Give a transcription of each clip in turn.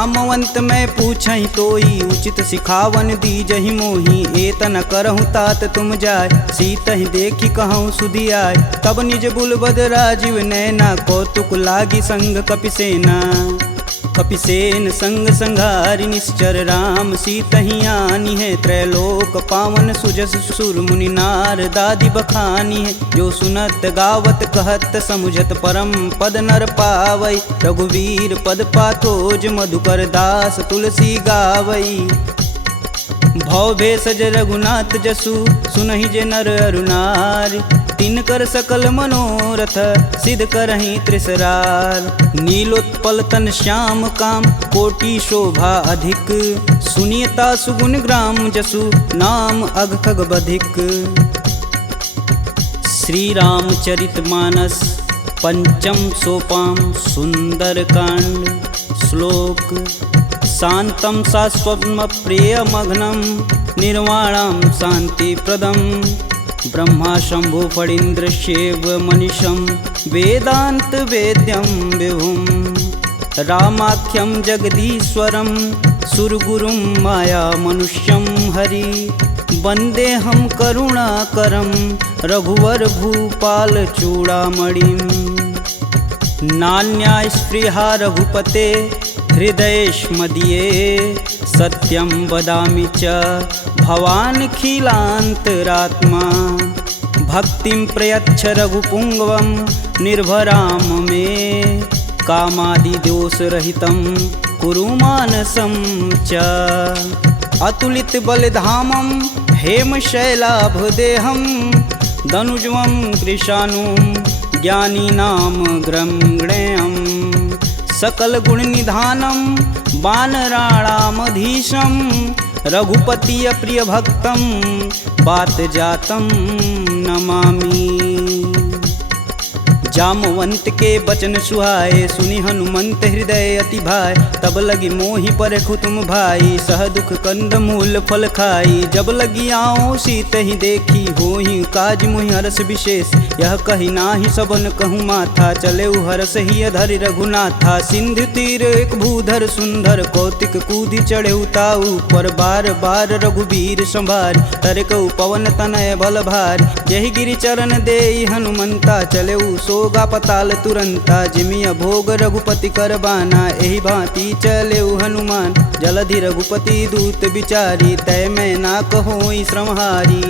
जामवंत मैं पूछहि तोई, उचित सिखावन दीजहि मोहि। एत न करहु तात तुम जाय, सीतहि देखि कहूँ सुधि आय। तब निज बुलबद राजीव नैना, कौतुक लागी संग कपिसेना। कपिसेन संग संघारि निश्चर, राम सीतहि आनी है। त्रैलोक पावन सुजस सुर मुनि नार दादि बखानी है। जो सुनत गावत कहत समुझत, परम पद नर पावई। रघुवीर पद पाथोज, मधुकर दास तुलसी गावई। भव भेषज रघुनाथ जसु, सुनहि जे नर अरु नारी। तिनकर सकल मनोरथ, सिद्ध करहि त्रिसरार। नीलोत्पल तन श्याम काम, कोटि शोभा अधिक। सुनियता सुगुन ग्राम जसु, नाम अघ खग बधिक। श्री रामचरित मानस पंचम सोपान, सुंदर कांड। श्लोक शांतं शाश्वतं प्रियमघ्नं, निर्वाणं शांतिप्रदं। ब्रह्मा शंभु फणीन्द्रस्यैव मनीषं, वेदांत वेद्यं विभुं। रामाख्यं जगदीश्वरं, सुरगुरुं माया मनुष्यं हरि। वन्देऽहं करुणाकरं, रघुवर भूपाल चूड़ामणिं। नान्या स्पृहा रघुपते, हृदयेष्मदीये। सत्यं वदामि च भवानखिलान्तरात्मा। भक्तिं प्रयच्छ रघुपुङ्गवं, निर्भरां मे। कामादिदोषरहितं कुरु मानसं च। अतुलित बलधामं, हेमशैलाभदेहं। दनुजवं कृशानुं, ज्ञानीनां ग्रंगणेयम्। सकल गुण निधानं, वानराणामधीशं। रघुपति प्रिय भक्तं, बात जातं नमामि। जामवंत के बचन सुहाए, सुनि हनुमंत हृदय अति भाई। तब लगी मोहि परखु तुम भाई, सह दुख कंद मूल फल खाई। जब लगी आओ सीतहि देखी, होहि काज मुहि हरस विशेष। यह कही नाही सबन कहूँ माथा, चले हरस ही धरि रघुनाथा। सिंधु तीर एक भूधर सुंदर, कौतिक कूदि चढ़े ताऊ पर। बार बार रघुबीर संभारी, तरकऊ पवन तनय बल भारी। जहि गिरि चरण देई हनुमंता, चले सोगा पताल तुरंता। जिमिया भोग रघुपति कर बाना, एहि भांति चले हनुमान। जलधि रघुपति दूत बिचारी, तय मैं ना कहोई श्रमहारी।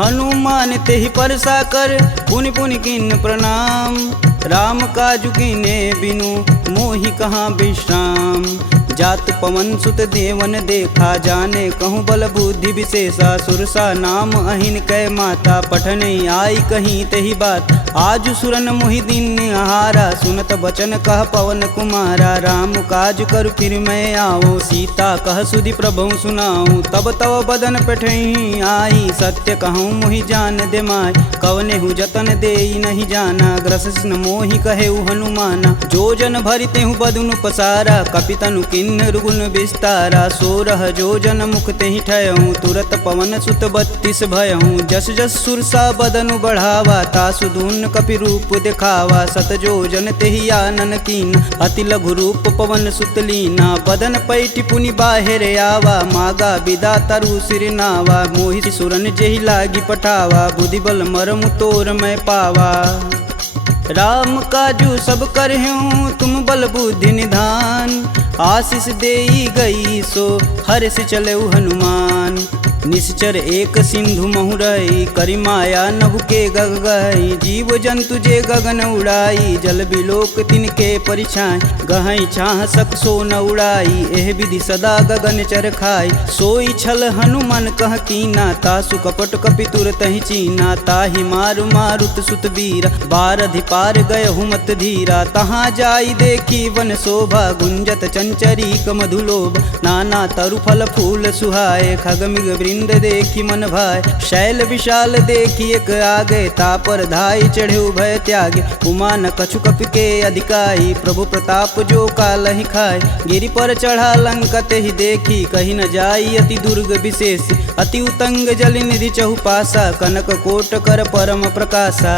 हनुमान तेहि परसा कर, पुनि पुनि किन्न प्रणाम। राम काजु कीन्हे बिनु, मोहि कहाँ विश्राम। जात पवन सुत देवन देखा, जाने कहूँ बल बुद्धि विशेषा। सुरसा नाम अहिन कै माता, पठने आई कहीं तही बात। आज सुरन मोहि दिन आहारा, सुनत बचन कह पवन कुमारा। राम काज कर फिर मैं आओ, सीता कह सुधि प्रभु सुनाऊं। तब तव बदन पेठही आई, सत्य कहूँ मोहि जान दे माय। कवने हु जतन देई नहीं जाना, ग्रसिस न मोहि कहेउ हनुमाना। जो जन भरिते हूँ बदन पसारा, कपितनु किन्न रुगुन विस्तारा। सोरह जो जन मुख तेहि ठयहूँ, तुरत पवन सुत 32 भयहूँ। जस जस सुरसा बदनु बढ़ावा, तासु दून कपि रूप दिखावा। सत जो जन तेहि आनन कीन, अति लघु रूप पवन सुत लीना। बदन पैठि पुनि बाहिर आवा, मागा विदा तरु सिर नावा। मोहि सुरन जेहि लागी पठावा, बुद्धि बल मरमु तोर मैं पावा। राम काजू सब करहूँ, तुम बल बुद्धि निधान। आशीष देई गई, सो हर्ष चलेउ हनुमान। निश्चर एक सिंधु महुरई, करि माया नभु के गग गई। जीव जंतु जे गगन उड़ाई, जल बिलोक तिनके परिछाई। गहई छाह सक सो न उड़ाई, एह विधि सदा गगन चर खाई। सोई छल हनुमान कह कीना, तासु कपट कपि तुरतहि चीना। ताहि मारु मारुत सुत वीरा, बारधि पार गयहु मत धीरा। तहाँ जाई देखी वन शोभा, गुंजत चंचरीक मधुलोभ। नाना तरु फल फूल सुहाए, खग मृग वृंद देखी मन भाए। शैल विशाल देखी एक आगे, तापर धाई चढ़े भय त्यागे। उमा न कछु कपि के अधिकाई, प्रभु प्रताप जो कालहि खाए। गिरि पर चढ़ा लंकत ही देखी, कही न जाई अति दुर्ग विशेष। अति उतंग जल निधि चहुपासा, कनक कोट कर परम प्रकाशा।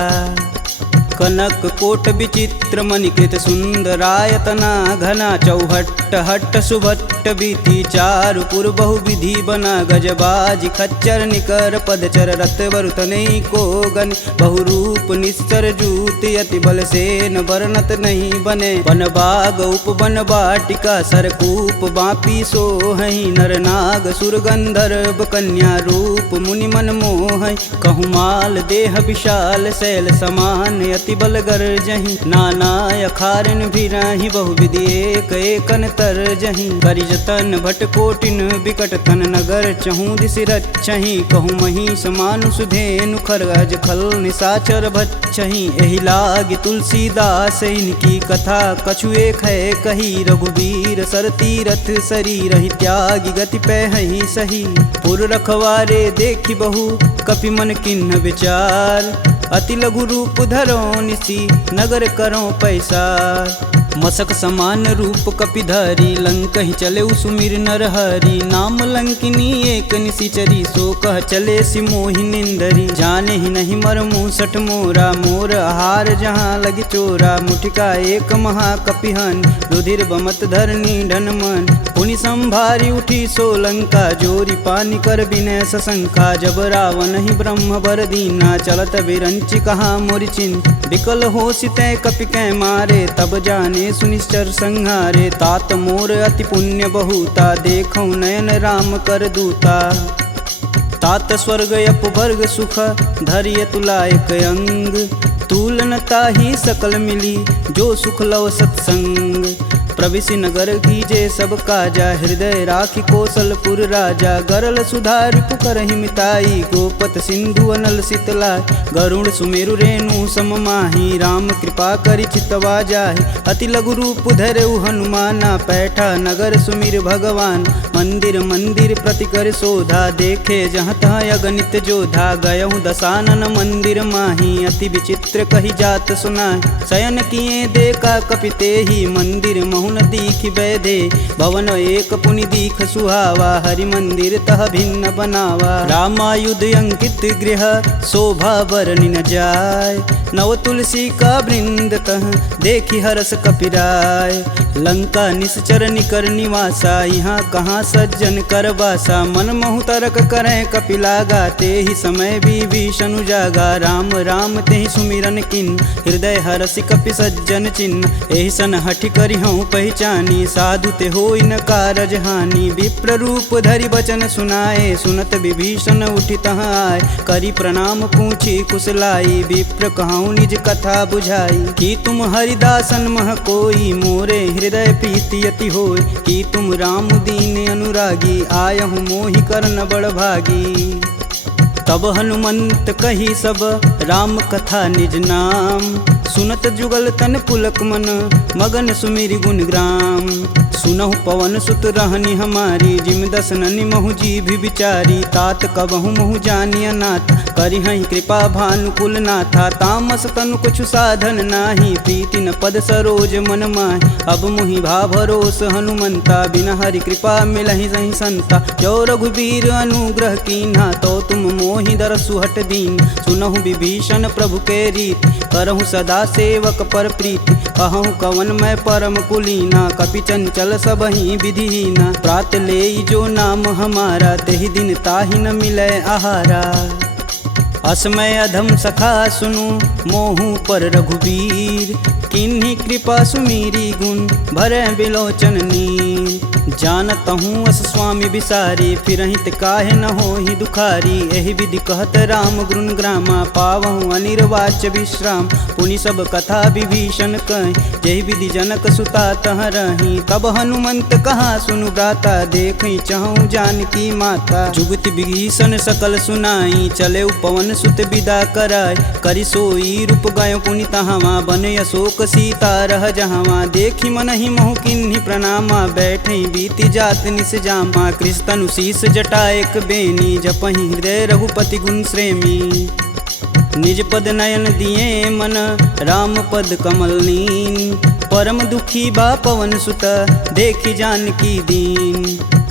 कनक कोट विचित्र मणिकृत सुंदरायतना घना चौहट्ट हट्ट सुभट्ट बीती चारुपुर बहुविधि बना गजबाज खच्चर निकर पदचर रत वरुतने को गन बहुरूप निश्चर जूत अति बल से न वर्णत नहीं बने वन बाग उपवन बाटिका सरकूप बापी सोहई नर नाग सुर गंधर्व कन्या रूप मुनि मन मोह कहु माल देह विशाल शैल समान अति बल गर्जहि नाना अखारन भिराहि बहुविधि एक एकन तरजहि करिजतन भट कोटिन विकट तन नगर चहु दिस रच्छहि कहु महिष मानुष धेनु खरगज खल निशाचर भच्छहि एहि लागी तुलसीदास इनकी कथा कछु एक है कही रघुवीर सर तीरथ शरीर ही त्यागी गति पैहि सही पुर रखवारे देखी बहु कपि मन किन्ह विचार अति लघु रूप धरो निसी नगर करो पैसार मसक समान रूप कपिधरी लंक ही चले सुमिर नर हरि नाम लंकिनी एक निशिचरी सो कह चले सिमोहि निंदरी जाने ही नहीं मर मूसठ मोरा मोर आहार जहाँ लगी चोरा मुठिका एक महाकपिहन रुधिर बमत धरनी ढन मन पुनि संभारी उठी सो लंका जोरी पानी कर बिनय सशंका जब रावण ही ब्रह्म बर दीना चलत बिरंचि कहा मोरिचिन विकल हो सितै कपि कै मारे तब जाने सुनिश्चर संहारे तात मोर अति पुण्य बहुता देखौ नयन राम कर दूता तात स्वर्ग अपवर्ग सुख धरिय तुलायक अंग तुलनता ही सकल मिली जो सुख लव सत्संग प्रविशि नगर कीजे सब काजा हृदय राखी कौशलपुर राजा गरल सुधार पुकर हिमिताई गोपत सिंधु अनल शीतला गरुड़ सुमेरु रेणु सम माही राम कृपा करि चितवा जाहि अति लघु रूप धरऊ हनुमाना पैठा नगर सुमिर भगवान मंदिर मंदिर प्रति कर शोधा देखे जहाँ तहाँ अगणित जोधा गयहु दशानन मंदिर माही अति विचित्र कही जात सुनाय शयन किए देखा कपिते ही मंदिर महु न दीख बैदे भवन एक पुनि दीख सुहावा हरि मंदिर तह भिन्न बनावा रामायुध अंकित गृह शोभा बरनि न जाय नव तुलसी का वृंद तह देखी हरस कपिराय लंका निश्चर निकर निवासा यहाँ कहाँ सज्जन कर बासा मन महु तरक करें कपिला गाते ही समय विभीषण जागा राम राम ते सुमिरन किन हृदय हरसि कपि सज्जन चिन्ह एहि सन हठि करि हूँ पहचानी साधु ते होई न कारज हानि विप्र रूप धरि बचन सुनाए सुनत विभीषण उठि तहाँ आए करि प्रणाम पूछी कुशलाई विप्र कहूँ निज कथा बुझाई कि तुम हरिदासन मह कोई मोरे हृदय प्रीति अति होय कि तुम राम दीन अनुरागी आयहु मोहि करन बड़ भागी तब हनुमंत कही सब राम कथा निज नाम सुनत जुगल तन पुलक मन मगन सुमिर गुण ग्राम सुनहु पवन सुत रहनी हमारी जिम दसननि महु जी भी विचारी तात कबहु महु जानिय नाथ करि हहि कृपा भानुकुल नाथा तामस तनु कुछ साधन नाही प्रीति न पद सरोज मन माहि अब मुहि भा भरोस हनुमंता बिना हरि कृपा मिलहि सहि संता जो रघुबीर अनुग्रह कीन्हा तो तुम मोहि दर सुहट दीन सुनहु विभीषण प्रभु के रीत करहु सदा सेवक पर प्रीति कहूँ कवन मैं परम कुलीना कपि चंचल सबहि विधिहीना प्रात ले जो नाम हमारा तेहि दिन ताहि न मिलै आहारा असमय अधम सखा सुनु मोहु पर रघुबीर किन्हीं कृपा सुमीरी गुण भरे बिलोचन नीर जानत हूँ अस स्वामी बिसारी फिरहित काहे न हो ही दुखारी एहि विधि कहत राम गुण ग्रामा पावहु अनिर्वाच्य विश्राम पुनि सब कथा विभीषण कहि जहि विधि जनक सुता तह रही तब हनुमंत कहा सुनु गाता देखी चहु जानकी माता जुगति विभीषण सकल सुनाई चले पवन सुत विदा कराय करि सोई रूप गय पुनि तहावा बन अशोक सीता रह जहावा देखी मन ही महु किन्हीं प्रणामा बैठे बीती जात निस जामा कृष्ण शीस जटा एक बेनी जपहि हृदय रघुपति गुण श्रेमी निज पद नयन दिए मन राम पद कमल नीन परम दुखी बा पवन सुत देखी जानकी दीन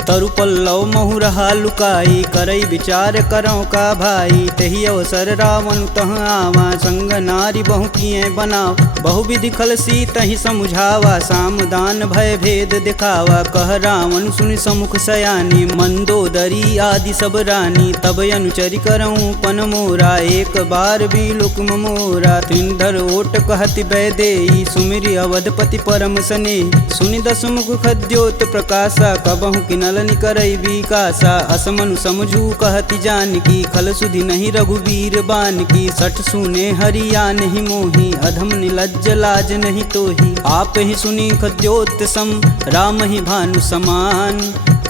तरु पल्लव महु रहा लुकाई, करई विचार करो का भाई। तही अवसर रावण तह आवा, संग नारी बहु किए बनाव। बहु विधि खलसी तही समुझावा, साम दान भय भेद दिखावा। कह रावण सुन समुख सयानी, मंदोदरी आदि सब रानी। तब अनुचरि करऊँ पन मोरा, एक बार भी लुक मोरा। त्रिंधर ओट कहति बैदेई, सुमिरि अवधपति परम स्नेही। सुनि दस मुख खद्योत प्रकाशा, कबहु किनल निकरई विकासा। असमनु समझू कहति जानकी, खल सुधि नहीं रघुवीर बानकी। सठ सुने हरिया नहीं मोही, अधम निलज्ज लाज नहीं तोही। आप ही सुनी खद्योत सम, राम ही भानु समान।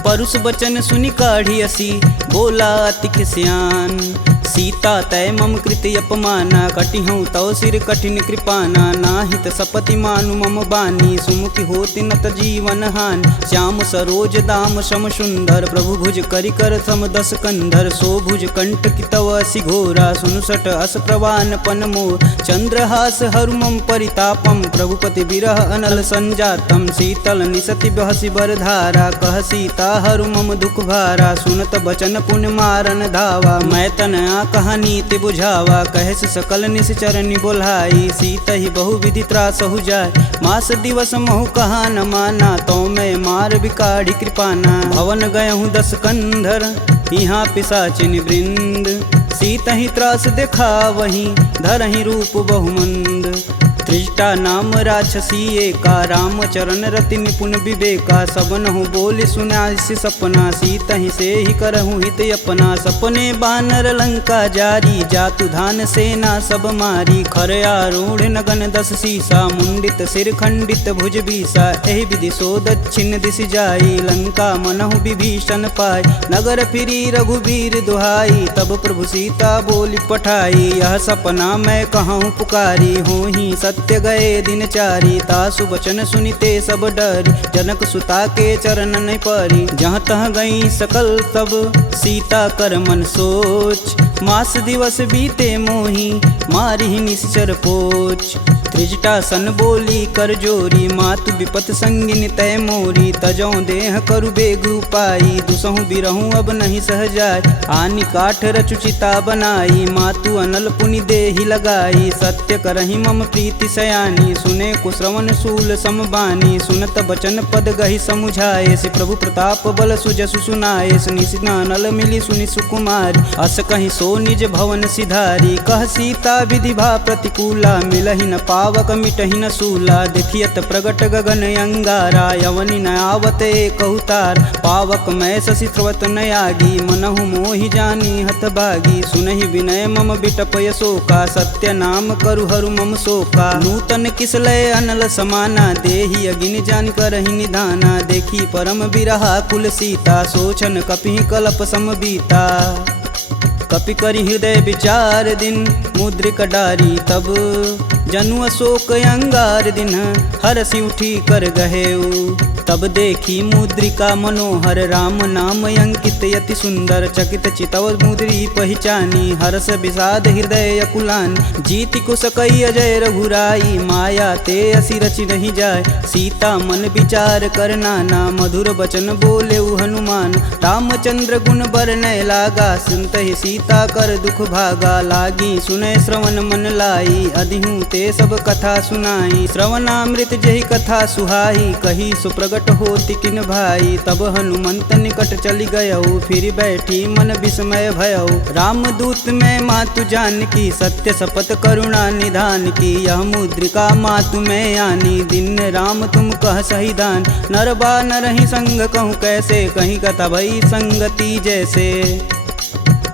परुष बचन सुनि काढ़ी असी, बोला अति खिसियान। सीता तय मम कृति अपमाना, कटिहूँ तव सिर कठिन कृपाना। नाहित सपति मानु मम बानी, सुमुखी होति नत जीवन हानि। श्याम सरोज दाम सम सुंदर, प्रभु भुज करि कर सम दस कंधर। सो भुज कंठ की तव असि घोरा, सुनुसट अस प्रवान पन मोर। चंद्रहास हरु मम परितापम, प्रभुपति बिरह अनल संजातम। शीतल निसति बहसि बरधारा, कह सीता हरु मम दुख भारा। सुनत बचन पुन मारन धावा, मैं तन कहानी ते बुझावा। कहस सकल निश्चरनि बोलाई, सीत ही बहु विधि त्रास हो जाय। मास दिवस महु कहा न माना, तो मैं मार बिकाढ़ी कृपाना। भवन गयहूँ दस कंधर, यहाँ पिशाचिन वृंद। सीत ही त्रास देखा वहीं, धरहि रूप बहुमंद। त्रिजटा नाम राक्षसी एका, राम चरण रति निपुण विवेका। सबनहु बोल सुनासि सपना, सीत ही से ही करहु हित अपना। सपने बानर लंका जारी, जातु धान सेना सब मारी। खर आरूढ़ नगन दस सीसा, मुंडित सिर खंडित भुज बीसा। एहि विधि सो दक्षिण दिशि जाई, लंका मनहु विभीषण पाई। नगर फिरी रघुवीर दुहाई, तब प्रभु सीता बोली पठाई। यह सपना मैं कहूँ पुकारी, हूँ ही सत्य गए दिन चारी। तासु बचन सुनिते सब डरी, जनक सुता के चरण नहीं परी। जहाँ तह गई सकल तब सीता कर मन सोच। मास दिवस बीते मोही, मारी निश्चर पोच। त्रिजटा सन बोली कर जोरी, मातु विपत संगिन तय मोरी। तजौ देह करु बेग उपाई, दुसहु बिरहूँ अब नहीं सह जाय। आनि काठ रचुचिता बनाई, मातु अनल पुनि देहि लगाई। सत्य करहि मम प्रीति सयानी, सुने कुश्रवण शूल समबानी। सुनत बचन पद गहि समुझाए, सि प्रभु प्रताप बल सुजसु सुनाए। निशिना नल मिली सुनि सुकुमारी, अस कहि सो निज भवन सिधारी। कह सीता विधि भा प्रतिकूला, मिलहि न पावक मिटहि न सूला। देखियत प्रगट गगन अंगारा, यवनि न आवत एकहु तार। पावक मैं शशि स्रवत न आगी, मनहु मोहि जानी हत भागी। सुनहि विनय मम बिटपय शोका, सत्य नाम करु हरु मम शोका। नूतन किसलय अनल समाना, देहि अगिन जान करहि निधाना। देखी परम बिरहा कुल सीता, सोचन कपि कलप सम बीता। कपि करि हृदय विचार दिन, मुद्रिक डारी तब। जनु अशोक अंगार दिन, हरसि उठी कर गहेऊ। तब देखी मुद्रिका मनोहर, राम नाम अंकित यति सुंदर। चकित चितव मुद्री पहचानी, हर्ष विषाद हृदय अकुलान। जीति कुश कई अजय रघुराई, माया ते असि रचि नहीं जाय। सीता मन विचार कर नाना, मधुर बचन बोले हनुमान। रामचंद्र गुण बरनय लागा, सुनतहि सीता कर दुख भागा। लागी सुनय श्रवण मन लाई, अधिहूँ ते सब कथा सुनाई। श्रवणामृत जहि कथा सुहाई, कही सुप्रगट होति किन भाई। तब हनुमंत निकट चली गयऊ, फिर बैठी मन विस्मय भयऊ। रामदूत में मातु जानकी, सत्य शपथ करुणा निधान की। यह मुद्रिका मातु में आनी, दिन राम तुम कह सही दान। नर बा नरहि संग कहूँ कैसे, कहीं कथा भई संगति जैसे।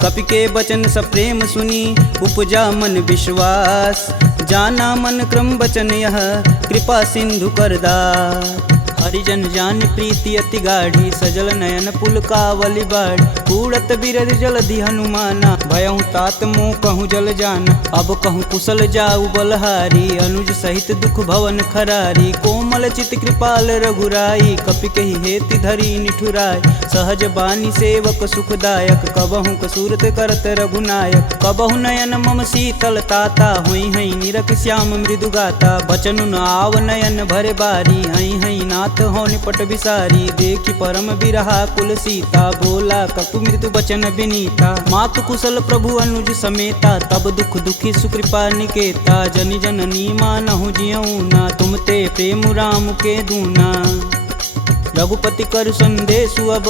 कपि के वचन सप्रेम सुनी, उपजा मन विश्वास। जाना मन क्रम वचन यह, कृपा सिंधु करदार। हरिजन जान प्रीति अति गाढ़ी, सजल नयन पुलकावली बाढ़। उड़त बिरद जलधि हनुमाना, भयहु तात मोह कहूँ जल जान। अब कहूँ कुशल जाऊ बलहारी, अनुज सहित दुख भवन खरारी। कोमल चित कृपाल रघुराई, कपि कहि हेति धरी निठुराय। सहज बानी सेवक सुखदायक, कबहु कसूरत करत रघुनायक। कबहु नयन मम शीतल ताता, हुई हई निरख श्याम मृदु गाता। बचनु न आव नयन भरे बारी, हई हई नाथ हो निपट विसारी, देखी परम बिरहा कुल सीता, बोला कपु मृदु बचन विनीता, मातु कुशल प्रभु अनुज समेता, तब दुख दुखी सुकृपा निकेता, जनि जननी मानहु जियऊ ना, तुम ते प्रेम राम के दूना। रघुपति कर संदेशु अब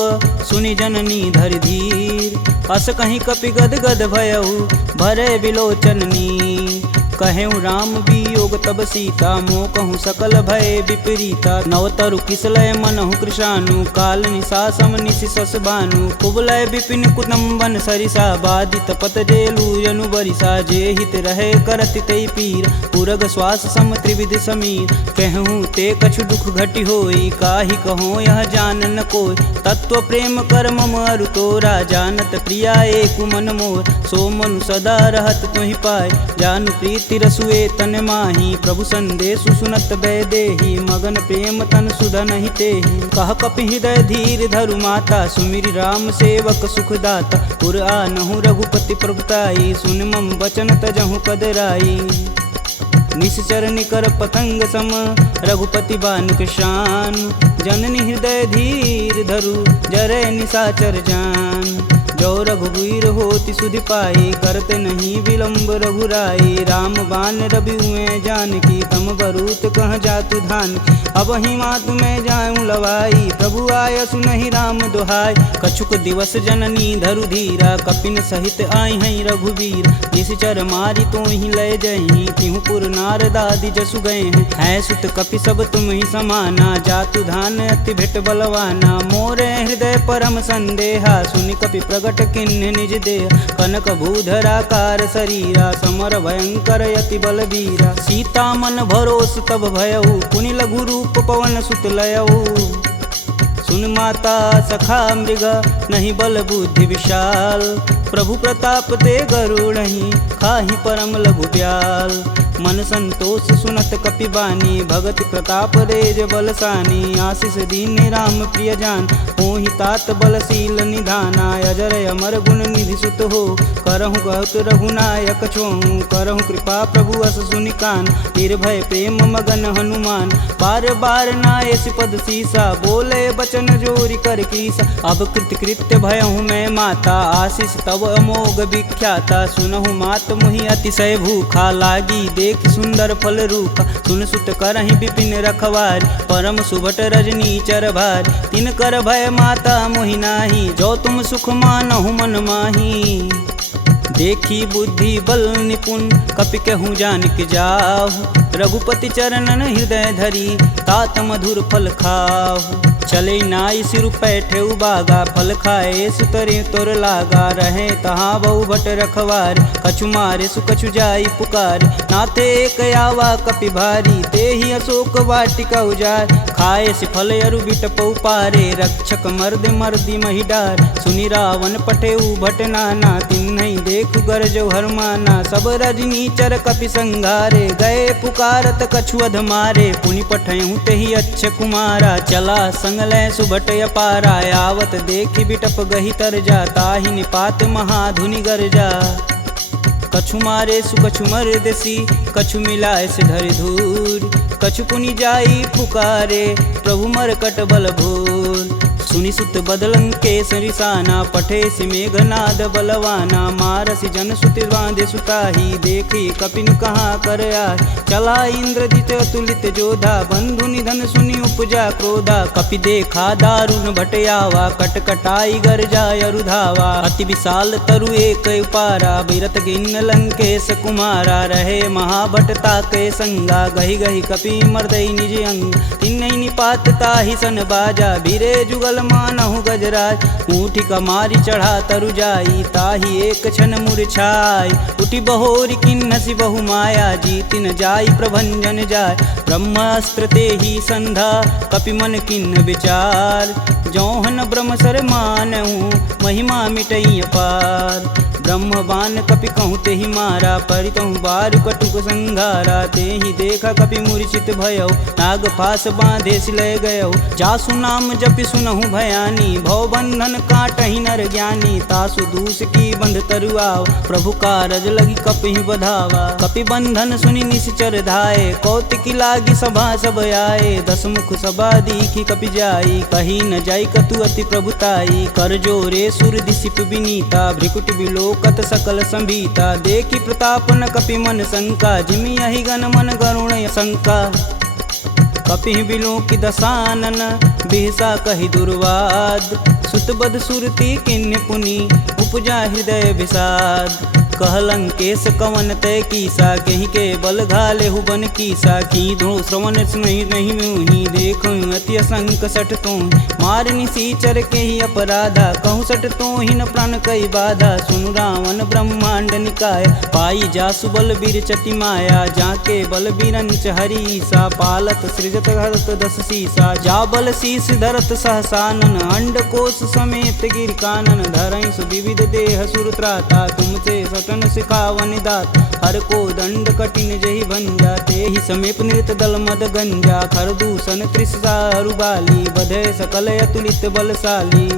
सुनि जननी धरि धीर, अस कहीं कपि गद गद भयउ भरे बिलोचननी, कहेऊ राम वियोग तब सीता, मोह कहूँ सकल भय विपरीता, नवतरु किसलय मनहु कृशानु, काल निशा सम निशि सस भानु, कुबलय विपिन कुटुम्बन सरिसा, बाधित पत जेलु यनु बरिसा, जे हित रहे करति तै पीर, पुरग श्वास सम त्रिविध समीर, कहूँ ते कछु दुख घटि होई, काहि कहो यह जान न कोय, तत्व प्रेम कर मम अरु तोरा, जानत प्रिया एक मन मोर, सो मनु सदा रहत तुहि पाय, जानु प्रीति रसुए तन माही, प्रभु संदेशु सुनत बैदेही, मगन प्रेम तन सुधन ही तेहि, कह कपि हृदय धीर धरु माता, सुमिरि राम सेवक सुखदाता, पुर आनहु रघुपति प्रभुताई, सुन मम बचन तजहु कदराई, निश्चर निकर पतंग सम रघुपति बान कृशान, जननी हृदय धीर धरु जरे निशाचर जान, जो रघुवीर होति सुधि पाई, करते नहीं विलंब रघुराई, राम बान रवि हुए जानकी, तम बरूत कह जातु धान, अब ही मातु में जाऊं लवाई, प्रभु आय सुनहि राम दुहाई, कछुक दिवस जननी धरु धीरा, कपिन सहित आई हैं रघुवीर, निश्चर मारी तो ही लय जही, तिहु पुर नारदादि जसु गए हैं, सुत कपि सब तुम ही समाना, जातु धान अति भेट बलवाना, मोरे हृदय परम संदेहा, सुनि कपि प्रगट किन्ह निज देह, कनक भूधराकार शरीरा, समर भयंकर यति बलबीरा, सीता मन भरोस तब भयऊ, पुनि लघु रूप पवन सुत लयऊ, सुन माता सखा मृग नहीं बल बुद्धि विशाल, प्रभु प्रताप ते गरुड़हि खाहि परम लघु ब्याल, मन संतोष सुनत कपि बानी, भगत प्रताप रेज बलसानी, आशीष दीन राम प्रिय जान, होहि तात बलशील निधाना, अजर अमर गुण निधि सुत हो, करहु बहुत रघुनायक छोहु, करहु कृपा प्रभु अस सुनि कान, निर्भय प्रेम मगन हनुमान, बार बार नायस पद सीसा, बोले बचन जोरि कर कीसा, अब कृत कृत्य भयहु मैं माता, आशीष तब अमोघ विख्याता, सुनहु मात मुहि अतिशय भूखा, लागी देख सुंदर फल रूखा, सुन सुत करहि विपिन रखवारी, परम सुभट रजनी चर भारी, तिन कर भय माता मोहि नाही, जो तुम सुख मानहु मन माही, देखी बुद्धि बल निपुण कपि कहूँ जानिक जाहु, रघुपति चरणन हृदय धरी तात मधुर फल खाहु, चले नाई सिर पैठे उबागा, फल खाए सुतरे तोर लागा, रहे तहाँ बहु भट रखवार, कछु मारे सु कछु जाई पुकार, नाथे एक आवा कपि भारी, ते ही अशोक वाटिका उजार, खाए से फल अरु बिटपौ पारे, रक्षक मर्द मर्दी मही डार, सुनि रावण पठे भट नाना, तिन्हि देख गरजौ हरमाना, सब रजनी चर कपि संघारे, गए पुकारत कछु अध मारे, पुनि पठयहु तेहि अच्छ कुमारा, चला संगलय सुभट अपारा, आवत देखि बिटप गही तर जा, ताहि निपात महाधुनि गरजा, कछु मारे सु कछु मर्दसी, कछु मिलाए से धरि धूर, कछु पुनि जाई पुकारे, प्रभु मरकट बल भूर, सुनि सुत बदलंके सरिसाना, पठे सि मेघनाद बलवाना, मारसि जन सुत बांधे सुताही, देखी कपिन कहाँ कर आय, चला इंद्रजित अतुलित जोधा, बंधु निधन सुनि उपजा क्रोधा, कपि देखा दारुण भटयावा, कटकटाई गर्जा अरुधावा, अति विशाल तरु एक उपारा, बिरत गिन्न लंकेश कुमारा, रहे महाभटता के संगा, गही गही कपि मर्दई निज अंग, तिन्हि निपात ताहि सन बाजा, बीरे जुगल मानहु गजराज, ऊँठी कमारी चढ़ा तरु जाई, ताहि एक क्षण मूर्छाई, उठी बहोरी किन्नसि बहु माया, जीति न जाई प्रभंजन जाय, ब्रह्मास्त्र ते ही संधा, कपि मन किन्न विचार, जौहन ब्रह्म सर मानहु महिमा मिटई अपार, ब्रह्म बाण कपि कहूँ ते ही मारा, परितहु बार कटुक संघारा। ते ही देखा कपि मूर्छित भयउ, नाग फास बांधे सिलय गयउ। जासु नाम जपि सुनहु भयानी, भव बंधन काटहि नर ज्ञानी। तासु दूस की बंध तरुआव, प्रभु कारज लगी कपि बधावा। कपि बंधन सुनि निश्चर धाये, कौतिकी लागी सभा सब आए। दस मुख सभा दीखी कपि जाई, कही न जाई कतु अति प्रभुताई। कर जोरे सुर दिसिप विनीता, भ्रिकुट विलोकत सकल संभीता। देखी प्रताप न कपि मन शंका, जिमि यही गण मन गरुण शंका। कपि विलोकि दशानन, बिहसा कहि दुर्वाद। सुतबद सुरति किन्ह पुनि, उपजा हृदय विषाद। कहलंकेश कवन तय कीसा, कहीं के बल घाले हुबन कीसा। की धो श्रवण नहीं मुहि, देखूं अति असंक सठ तो। मार निसीचर के ही अपराधा, कहूँ सठ तो ही न प्राण कई बाधा। सुनु रावण ब्रह्मांड निकाय, पाई जासु बल बीर चति माया। जाके बल बीरंच हरीसा, पालत सृजत हरत दस सीसा। जा बल शीस धरत सहसानन, अंड कोश समेत गिर कानन। धरई सुविविध देह सुर त्राता, तुमसे सटन सिखावन दात। हर को दंड कठिन जही भंजा, ते ही समीप नृत दल मद गंजा। खर दूषण त्रिषा रुबाली, बधे सकल अतुलित बलशाली।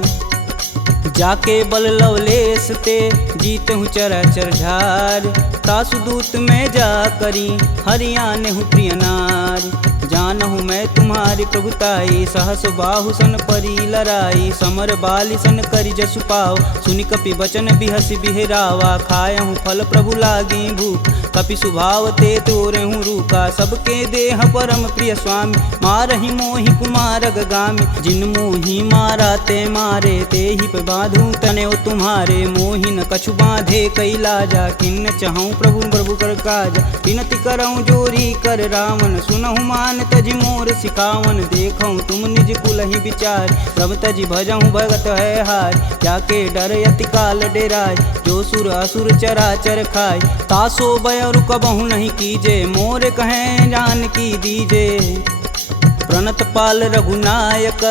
जाके बल लवलेस ते, जीत हूँ चराचर झार। तासु दूत में जा करी, हरियाने हूँ प्रिय नार। जानहु मैं तुम्हारी प्रभुताई, सहस बाहु सन परी लराई। समर बाली सन करि जसु पाव, सुनि कपि बचन बिहसि बिहरावा। खायहु फल प्रभु लागी भूख, कपि सुभाव ते तोरेहु रूखा। सबके देह परम प्रिय स्वामी, मारहि मोहि कुमारग गामी। जिन मोहि मारा ते मारे, ते ही पे बांधु तने तुम्हारे। मोहि न कछु बांधे कई लाजा, किन्न चहूँ प्रभु प्रभु कर काज। विनति करऊँ जोरी कर रावण, सुनहु मान तजि मोर सिखावन। देखऊँ तुम निज कुल ही विचार, प्रभ तजि भजऊँ भगत है हार। जाके डर यति काल डेराय, जो सुर असुर चराचर खाय। तासो भय रुकबहु नहीं कीजे, मोर कहें जान की दीजे। प्रणत पाल रघुनायक,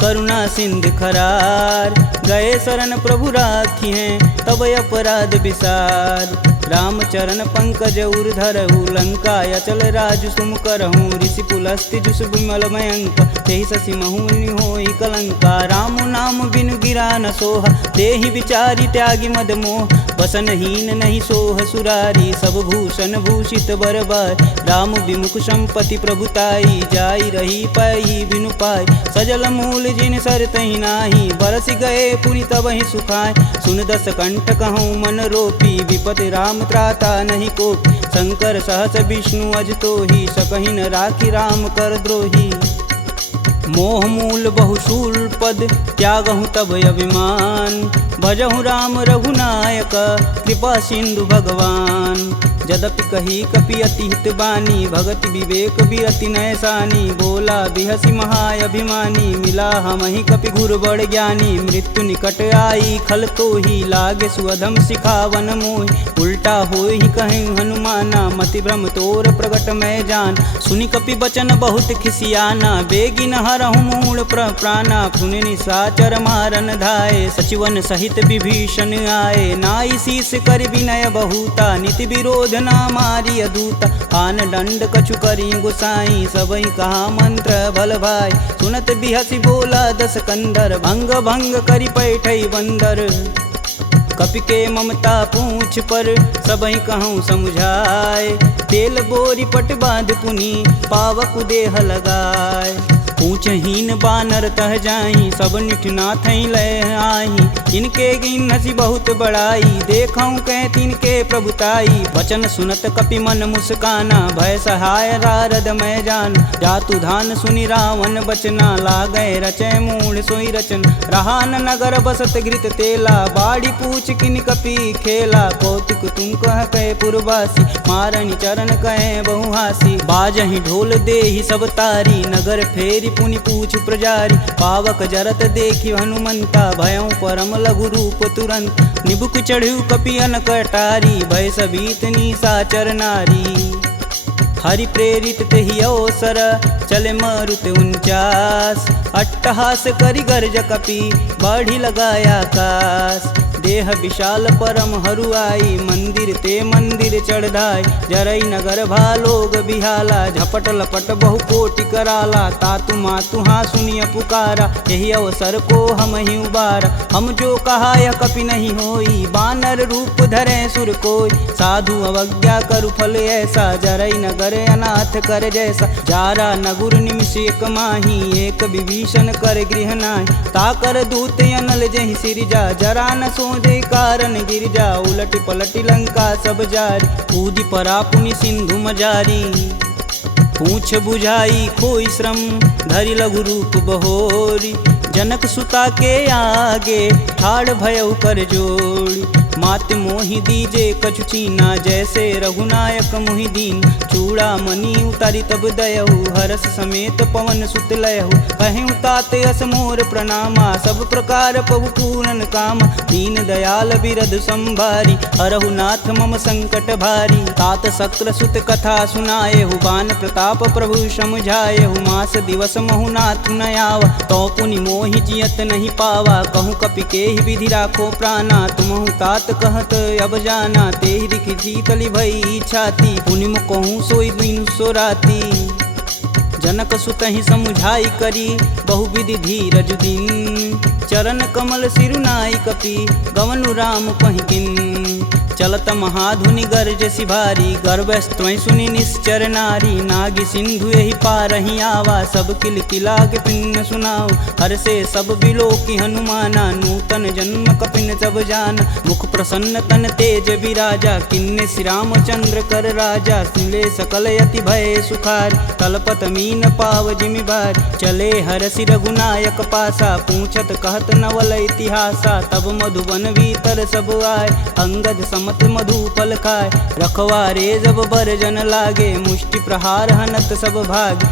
करुणा सिंध खरार। गए शरण प्रभु राखी हैं, तब अपराध विसार। राम चरण पंकज उर धरहु, लंका अचल राजु सुम करहूँ। ऋषि पुलस्ति जुस विमल मयंक, तेहि शशि महुनि होई कलंका। राम नाम बिनु गिरा न सोहा, देहि विचारी त्यागी मद मोह। वसनहीन नहीं सोह सुरारी, सब भूषण भूषित बरबार। राम विमुख संपत्ति प्रभुताई, जाई रही पाई बिनु पाई। सजल मूल जिन सर तहि नाही, बरस गए पुनि तबहि सुखाय। सुन दस कंठ कहूँ मन रोपी, विपति राम त्राता नहीं कोपी। शंकर सहस विष्णु अज तो ही, सकहि न राखी राम कर द्रोही। मोह मूल बहुशूल पद, त्यागहु तब अभिमान। भजहु राम रघुनायक, कृपा सिंधु भगवान। यद्यपि कही कपि अति हित बानी, भगति विवेक बिरति नैसानी। बोला बिहसि महाअभिमानी, मिला हमहि कपि गुर बड़ ज्ञानी। मृत्यु निकट आई खल तो ही, लागे सुअधम सिखावन मोहि। उल्टा होई कहें हनुमाना, मति भ्रम तोर प्रगट मैं जान। सुनि कपि बचन बहुत खिसियाना, बेगी न हरहु मूल प्राणा। पुनि निशाचर मारन धाये, सचिवन सहित विभीषण आए। नाई शीस कर विनय बहुता, नीति विरोध ना मारी अदूता। आन दंड कछु करी गोसाई, सबई कहा मंत्र भल भाई। सुनत बिहसि बोला दस कंदर, भंग भंग करि पैठई बंदर। कपि के ममता पूछ पर, सबई कहूँ समुझाए। तेल बोरी पट बांध पुनि, पावक देह लगाए। पूछहीन बानर तह जाई, सब निठना थई लय आई। इनके गिनसी बहुत बड़ाई, देखऊँ कह तिनके प्रभुताई। वचन सुनत कपि मन मुस्काना, भय सहाय रारद मैं जान। जातु धान सुनि रावण बचना, लागय रचय मूढ़ सोई रचन। रहा न नगर बसत घृत तेला, बाड़ी पूछ किन कपि खेला। कौतुक तुम कह कहे पुरवासी, मारनि चरण कहे बहुहासी। बाजहि ढोल देहि सब तारी, नगर फेरी पुनि पूछ प्रजारी। पावक जरत देखि हनुमंता, भयउ परम लघु रूप तुरंत। निबुक चढ़ु कपि अनक अटारी, भय सबीत निशाचर नारी। हरि प्रेरित तेहि अवसर, चले मरुत 49। अट्टहास करि गर्ज कपि, बाढ़ि लगाया आकाश। देह विशाल परम हरुआई, मंदिर ते मंदिर चढ़ाई, जरई नगर भालोग बिहाला, झपट लपट बहु कोटि कराला, तातु मातु हाँ सुनिय पुकारा, यही अवसर को हम ही उबारा, हम जो कहा यह कपि नहीं होई, बानर रूप धरे सुर कोई, साधु अवज्ञा करु फल ऐसा, जरई नगर अनाथ कर जैसा, जारा नगुर निमिष एक माही, एक विभीषण कर गृह नाही, ताकर दूत अनल जहि सिरजा, जरा न सोजे कारण गिरजा, उलट पलट लंका सब जारी, कूदि परा पुनि सिंधु मजारी, पूछ बुझाई खोई श्रम, धरि लघु रूप बहोरी, जनक सुता के आगे ठाड़ भयउ कर जोड़ी, मात मोहि दीजे कछु चीना, जैसे रघुनायक मोहि दीन, चूड़ा मणि उतारी तब दयहु, हरस समेत पवन सुत लयहु, कहें तात यस मोर प्रणामा, सब प्रकार प्रभु पूरन काम, दीन दयाल बिरध संभारी, हरहु नाथ मम संकट भारी, तात शक्र सुत कथा सुनाएहु, बान प्रताप प्रभु समझाएहु, मास दिवस महु नाथ न आवा, तो पुनि मोहि जियत नहीं पावा, कहूँ कपि के ही विधि राखो प्राणा, तुमहु तात कहत अब जाना, तेहि दिख जीतली भई छाती, पुनि मुख कहूँ सोई दिन सो राती, जनक सुत ही समुझाई करी, बहुविधि धीरज दिन, चरण कमल सिरुनाई कपि, गवनु राम पहिकिन, चलत महाधुनि गर्ज सिभारी, गर्भस्त्वं सुनि निश्चर नारी, नागी सिंधु यही पारहि आवा, सब किल किला के पिन्न सुनाओ, हर से सब बिलो की हनुमाना, नूतन जन्म कपिन सब जान, मुख प्रसन्न तन तेज विराजा, किन्ने श्री रामचंद्र कर राजा, सुले सकल यति भय सुखार, कलपत मीन पाव जिमि बार, चले हरसि रघुनायक पासा, पूछत कहत नवल इतिहासा, तब मधुबन भीतर सब आए, अंगद समत मधु फल खाए, रखवारे जब बरजन लागे, मुष्टि प्रहार हनत सब भाग,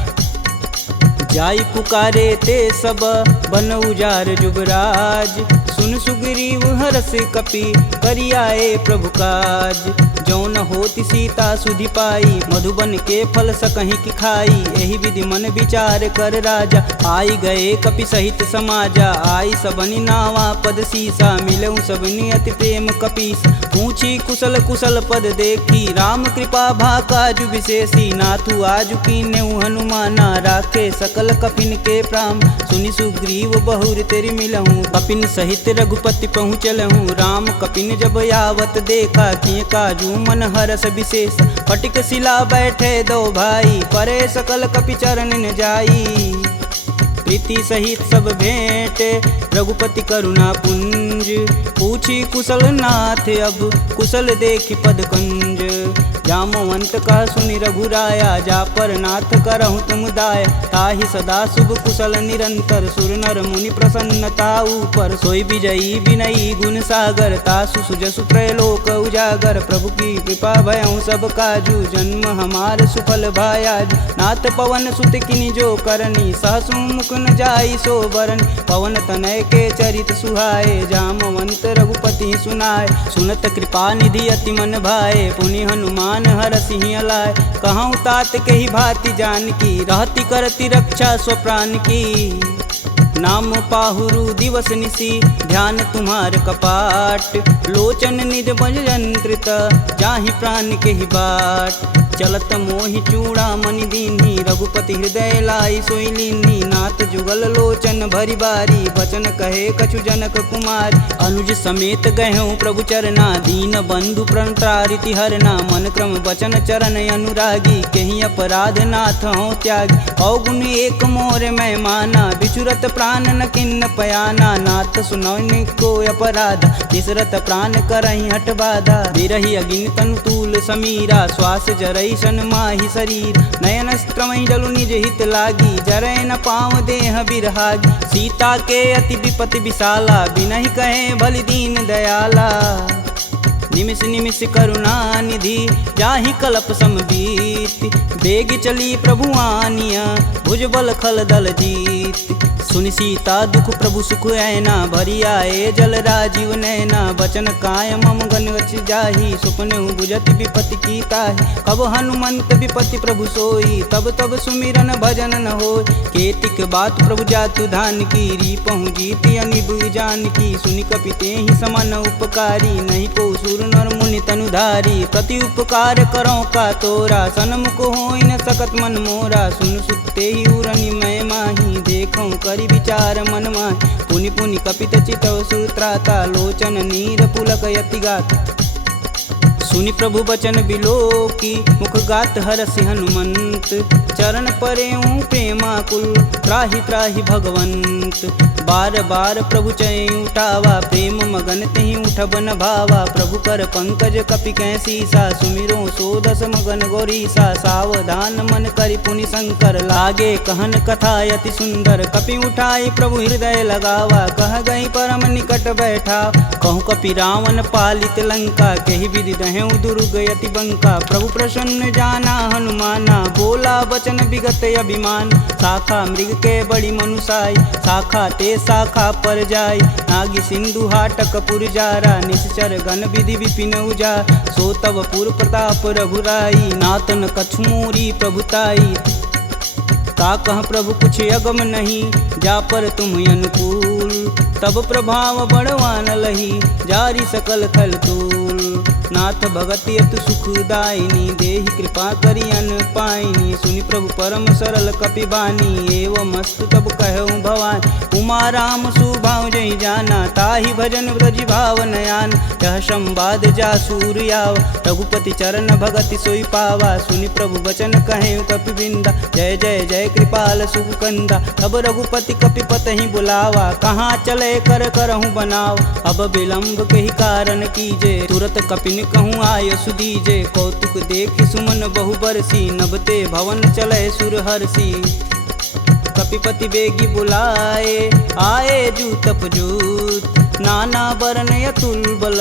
जाई पुकारे ते सब बन उजार जुगराज, सुन सुग्रीव हरस कपि करियाए प्रभु काज, जौन होति सीता सुधि पाई, मधुबन के फल सकहीं की खाई, यही विधि मन विचार कर राजा, आई गए कपि सहित समाजा, आई सबनि नावा पद सीसा, मिलऊं सबनि अति प्रेम कपीस, पूछी कुशल कुशल पद देखी, राम कृपा भाकाजु विशेषी, नाथु आजु कीन्हु हनुमाना, राखे सकल कपिन के प्राम, सुनि सुग्रीव बहुर तेरी मिलहूँ, कपिन सहित रघुपति पहुँचलहूँ, राम कपिन जब यावत देखा, किए काजू मन हरस विशेष, फटिक शिला बैठे दो भाई, परे सकल कपि चरण न जाई, प्रीति सहित सब भेंट रघुपति करुणा पुंज, पूछी कुशल नाथ अब कुशल देखी पद कुंज, जामवंत कह सुनि रघुराया, जा पर नाथ करहु तुम दाया, ताहि सदा शुभ कुशल निरंतर, सुर नर मुनि प्रसन्नता ऊपर, सोई विजयी विनयी गुण सागर, तासु सुजसु त्रैलोक उजागर, प्रभु की कृपा भयउ सब काजू, जन्म हमार सुफल भायाजू, नाथ पवन सुत किनि जो करनी, सहसु मुख न जाई सो बरन, पवन तनय के चरित सुहाए, जामवंत रघुपति सुनाए, सुनत कृपा निधि अति मन भाए, पुनि हनुमान हरसिंह अलाय, कहूँ तात के ही भांति जान की, रहती करती रक्षा स्वप्राण की, नाम पाहुरु दिवस निसी, ध्यान तुम्हार कपाट, लोचन निज बज यंत्रित, जाहि प्राण के ही बाट, चलत मोहि चूड़ा मणि दीन्ही, रघुपति हृदय लाई सोई लीन्ही, नाथ जुगल लोचन भरी बारी, बचन कहे कछु जनक कुमार, अनुज समेत गहूँ प्रभु चरना, दीन बंधु प्रणतारिति हरना, मन क्रम बचन चरण अनुरागी, कहीं अपराध नाथ हो त्यागी, अवगुण एक मोर मैं माना, बिचुरत प्राण न किन्न पयाना, नाथ सुनौनि को अपराध, तिसरत प्राण करहि हट बाधा, बिरहि अगिन तनु तूल समीरा, श्वास जरई सन माहि शरीर, नयन स्त्रमहि जलु निज हित लागी, जरै न पाँव देह बिरहागी, सीता के अति विपति विशाला, बिनहि कहे भलि दीन दयाला, निमिष निमिष करुणा निधि, जाहि कल्प समबीत, बेग चली प्रभु आनिया, भुजबल खल दल जीत, सुनि सीता दुख प्रभु सुख ऐना, भरी आए जल राजीव नैना। बचन काय मम गन गच जाहि, सुपने बुझत विपति की ताहि। कब हनुमंत विपति प्रभु सोई, तब तब सुमिरन भजन न होय। केतिक बात प्रभु जातु धान की, रीपहु जीति अनिब जान की। सुनि कपिते ही समन उपकारी, नहीं को सुर नर मुनि तनुधारी। प्रति उपकार करो का तोरा, सन्मुख होई न सकत मन मोरा। सुन सुते ही उरनि मैं माही, देखऊं करि विचार मन माहि। पुनि पुनि कपित चितव सुत्राता, लोचन नीर पुलक यति गात। सुनि प्रभु बचन बिलोकी, मुख गात हरसि हनुमंत। चरण परेऊं प्रेमाकुल, त्राहि त्राहि भगवंत। बार बार प्रभु चै उठावा, प्रेम मगन तेहि उठब न भावा। प्रभु कर पंकज कपि कै सीसा, सुमिरो सो दस मगन गौरीसा। सावधान मन करि पुनि शंकर, लागे कहन कथा यति सुंदर। कपि उठाई प्रभु हृदय लगावा, कह गई परम निकट बैठा। कहूँ कपि रावण पालित लंका, केहि विधि दहें दुर्ग यति बंका। प्रभु प्रसन्न जाना हनुमाना, बोला बचन विगत अभिमान। शाखा मृग के बड़ी मनुसाई, शाखा ते शाखा पर जाई। नागी सिंधु हाटक पुर जारा, निश्चर गण विधि विपिन उजा। सो तब पुर प्रताप रघुराई, नातन कछु मोरी प्रभुताई। ता कह प्रभु कुछ अगम नहीं, जा पर तुम अनुकूल। तब प्रभाव बड़वान लही, जारी सकल खल तूल। नाथ भगति अतु सुखदायिनी, देहि कृपा करि अन पाइनी। सुनि प्रभु परम सरल कपि बानी, एवं अस्तु तब कहऊँ भवानी। उमा राम सुभाव जहि जाना, ताहि भजन ब्रज भाव नयान। यह संवाद जासूर याव, रघुपति चरण भगति सोई पावा। सुनि प्रभु बचन कहें कपि बिंदा, जय जय जय कृपाल सुख कंदा। अब रघुपति कपि पतहि बुलावा, कहाँ चले कर करहूँ बनाव। अब विलंब के ही कारण कीजे, तुरत कपिन कहूँ आय सुदीजे। कौतुक देखि सुमन बहु बरसी, नभते भवन चले सुर हरसी। कपिपति बेगी बुलाए, आए जूतप जूत। नाना बरन अतुल बल,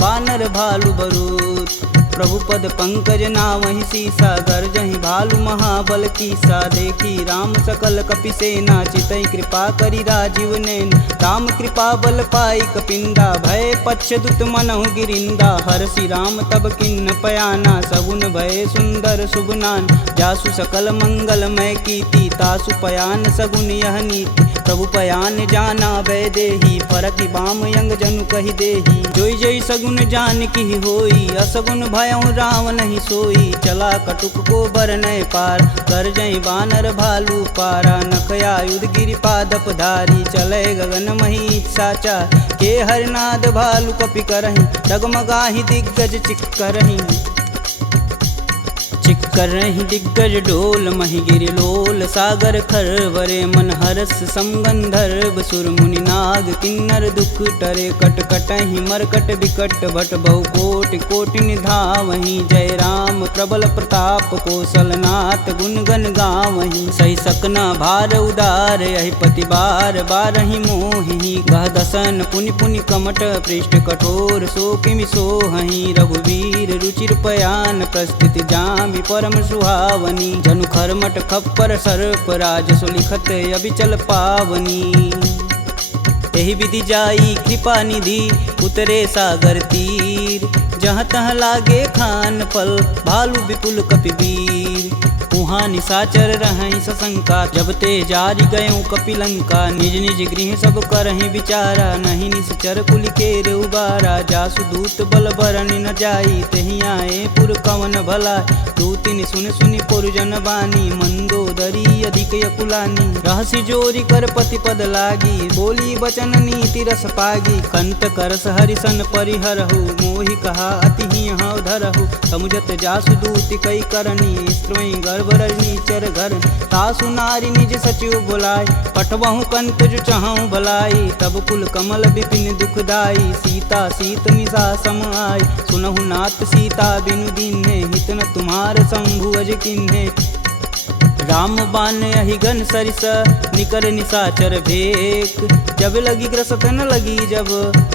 बानर भालु बरूत। प्रभु पद पंकज नावहि सीसा, गर्जहि भालु महाबल कीसा। देखी राम सकल कपि सेना, चितई कृपा करि राजीव नैन। राम कृपा बल पाई कपिंदा, भय पश्चदुत मनहु गिरिंदा। हरसि राम तब किन्न पयाना, सगुन भय सुंदर शुभनान। जासु सकल मंगलमय कीर्ति, तासु पयान सगुन यह नीति। प्रभु पयान जाना भय देही, फरकि बाम यंग जनु कहि देही। जोई जोई सगुन जान की होई, असगुन भयउ राम नहीं सोई। चला कटुक को बरनय पार, कर जय बानर भालू पारा। नखया युध गिरि पादप धारी, चले गगन मही साचा। के हरनाद भालू कपि करहि, डगमगाहि दिग्गज चिक करहि। चिक्करहि दिग्गज डोल, महि गिरि लोल सागर खरवरे। मन हरस समगंधर्व, सुर मुनि नाग किन्नर दुख टरे। कट कटहि मरकट विकट, भट बहु कोटि कोटि निधावहि। जय राम प्रबल प्रताप, कौशलनाथ गुण गण गावहि। सही सकना भार उदार, यहि पति बार बारहि मोहि। गह दसन पुनि पुनि कमट, पृष्ठ कठोर सो किमि सोहहि। रघुवीर रुचिर पयान, प्रस्थित जामि परम सुहावनी। जनु खरमट खप्पर सर्प, राज सुलिखत अबिचल पावनी। एहि विधि जाई कृपा निधि, उतरे सागर तीर। जहाँ तहाँ लागे खान फल, भालू विपुल कपि वीर। उहाँ निशाचर रहहि सशंका, जब ते जारि गयऊँ कपिलंका। निज निज गृह सब करहि विचारा, नहीं निश्चर कुल केर उबारा। जासु दूत बल बरनि न जाई, तेहि आए पुर कवन भलाई। दूतिन सुन सुनि पुरजन बानी, मंदोदरी अधिक यकुलानी। रहसि जोरि कर पति पद लागी, बोली बचन नीति रस पागी। कंत करस हरिसन परिहरहु, मोहि कहा अति ही हव धरहु। समुझत जासु दूति कई करनी, स्त्रोई गर्भ रजनी चर घर। तासु नारी निज सचिव बुलाय, पठबहु कंत जो चहऊँ भलाई। तब कुल कमल विपिन दुखदाई, सीता सीत निशा सम आई। सुनहु नाथ सीता बिनु दीन्हे, हित न तुम्हार शंभु अज किन्हे। राम बान अहिगन सरिस, निकर निशाचर भेक। जब लगी ग्रसत न लगी जब,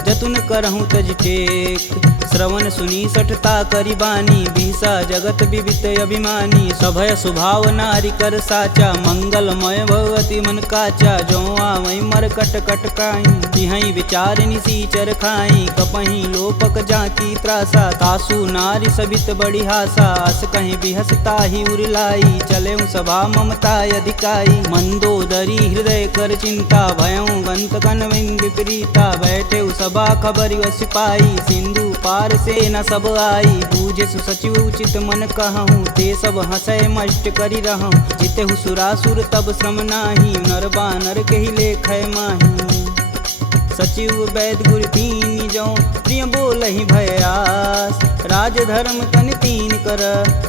जतुन करहूँ तज टेक। श्रवण सुनी सठता करी बानी, बीसा जगत विवित अभिमानी। सभय स्वभाव नारी कर साचा, मंगलमय भगवती मन काचा। जो आवई मर कट कट काई, तिहई विचार निसीचर खाई। कपही लोपक जाकी त्रासा, तासु नारी सबित बड़ी हासा। अस कहीं बिहसता ही उरलाई, चले सभा ममता अधिकाई। मंदोदरी हृदय कर चिंता, भयऊ गंत कन विपरीता। बैठे सभा खबर सिपाही, सिंधु पार से न सब आई। बूझे सुसचिव उचित मन कहूँ, ते सब हंसय मष्ट करी रहूँ। जिते सुरासुर तब श्रम नाही, नर बानर के ही लेख माही। सचिव वैद गुरु तीन जो, प्रिय बोल ही भयास। राज धर्म तन तीन कर,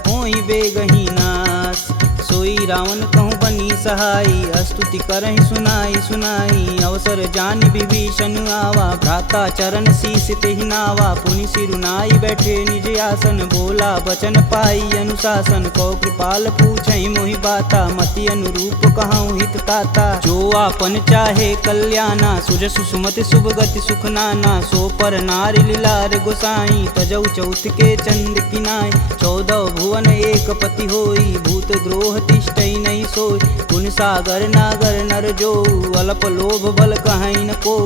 होई बेगही नास। सोई रावण कहूँ बनी सहाई, स्तुति करहि सुनाई सुनाई। अवसर जानि विभीषण आवा, भ्राता चरण शीस तेहि नावा। पुनि सिरुनाई बैठे निज आसन, बोला बचन पाई अनुशासन। कौ कृपाल पूछहि मोहि बाता, मति अनुरूप कहूँ हित ताता। जो आपन चाहे कल्याणा, सुजसु सुमति शुभ गति सुख नाना। सो पर नारी लीलार गोसाई, तजौ चौथ के चंद किनाई। 14 भुवन एक पति होई, भूत द्रोह तिष्ठई नहीं सोई। गुण सागर नागर नर जो, अल्प लोभ बल कहीं न को।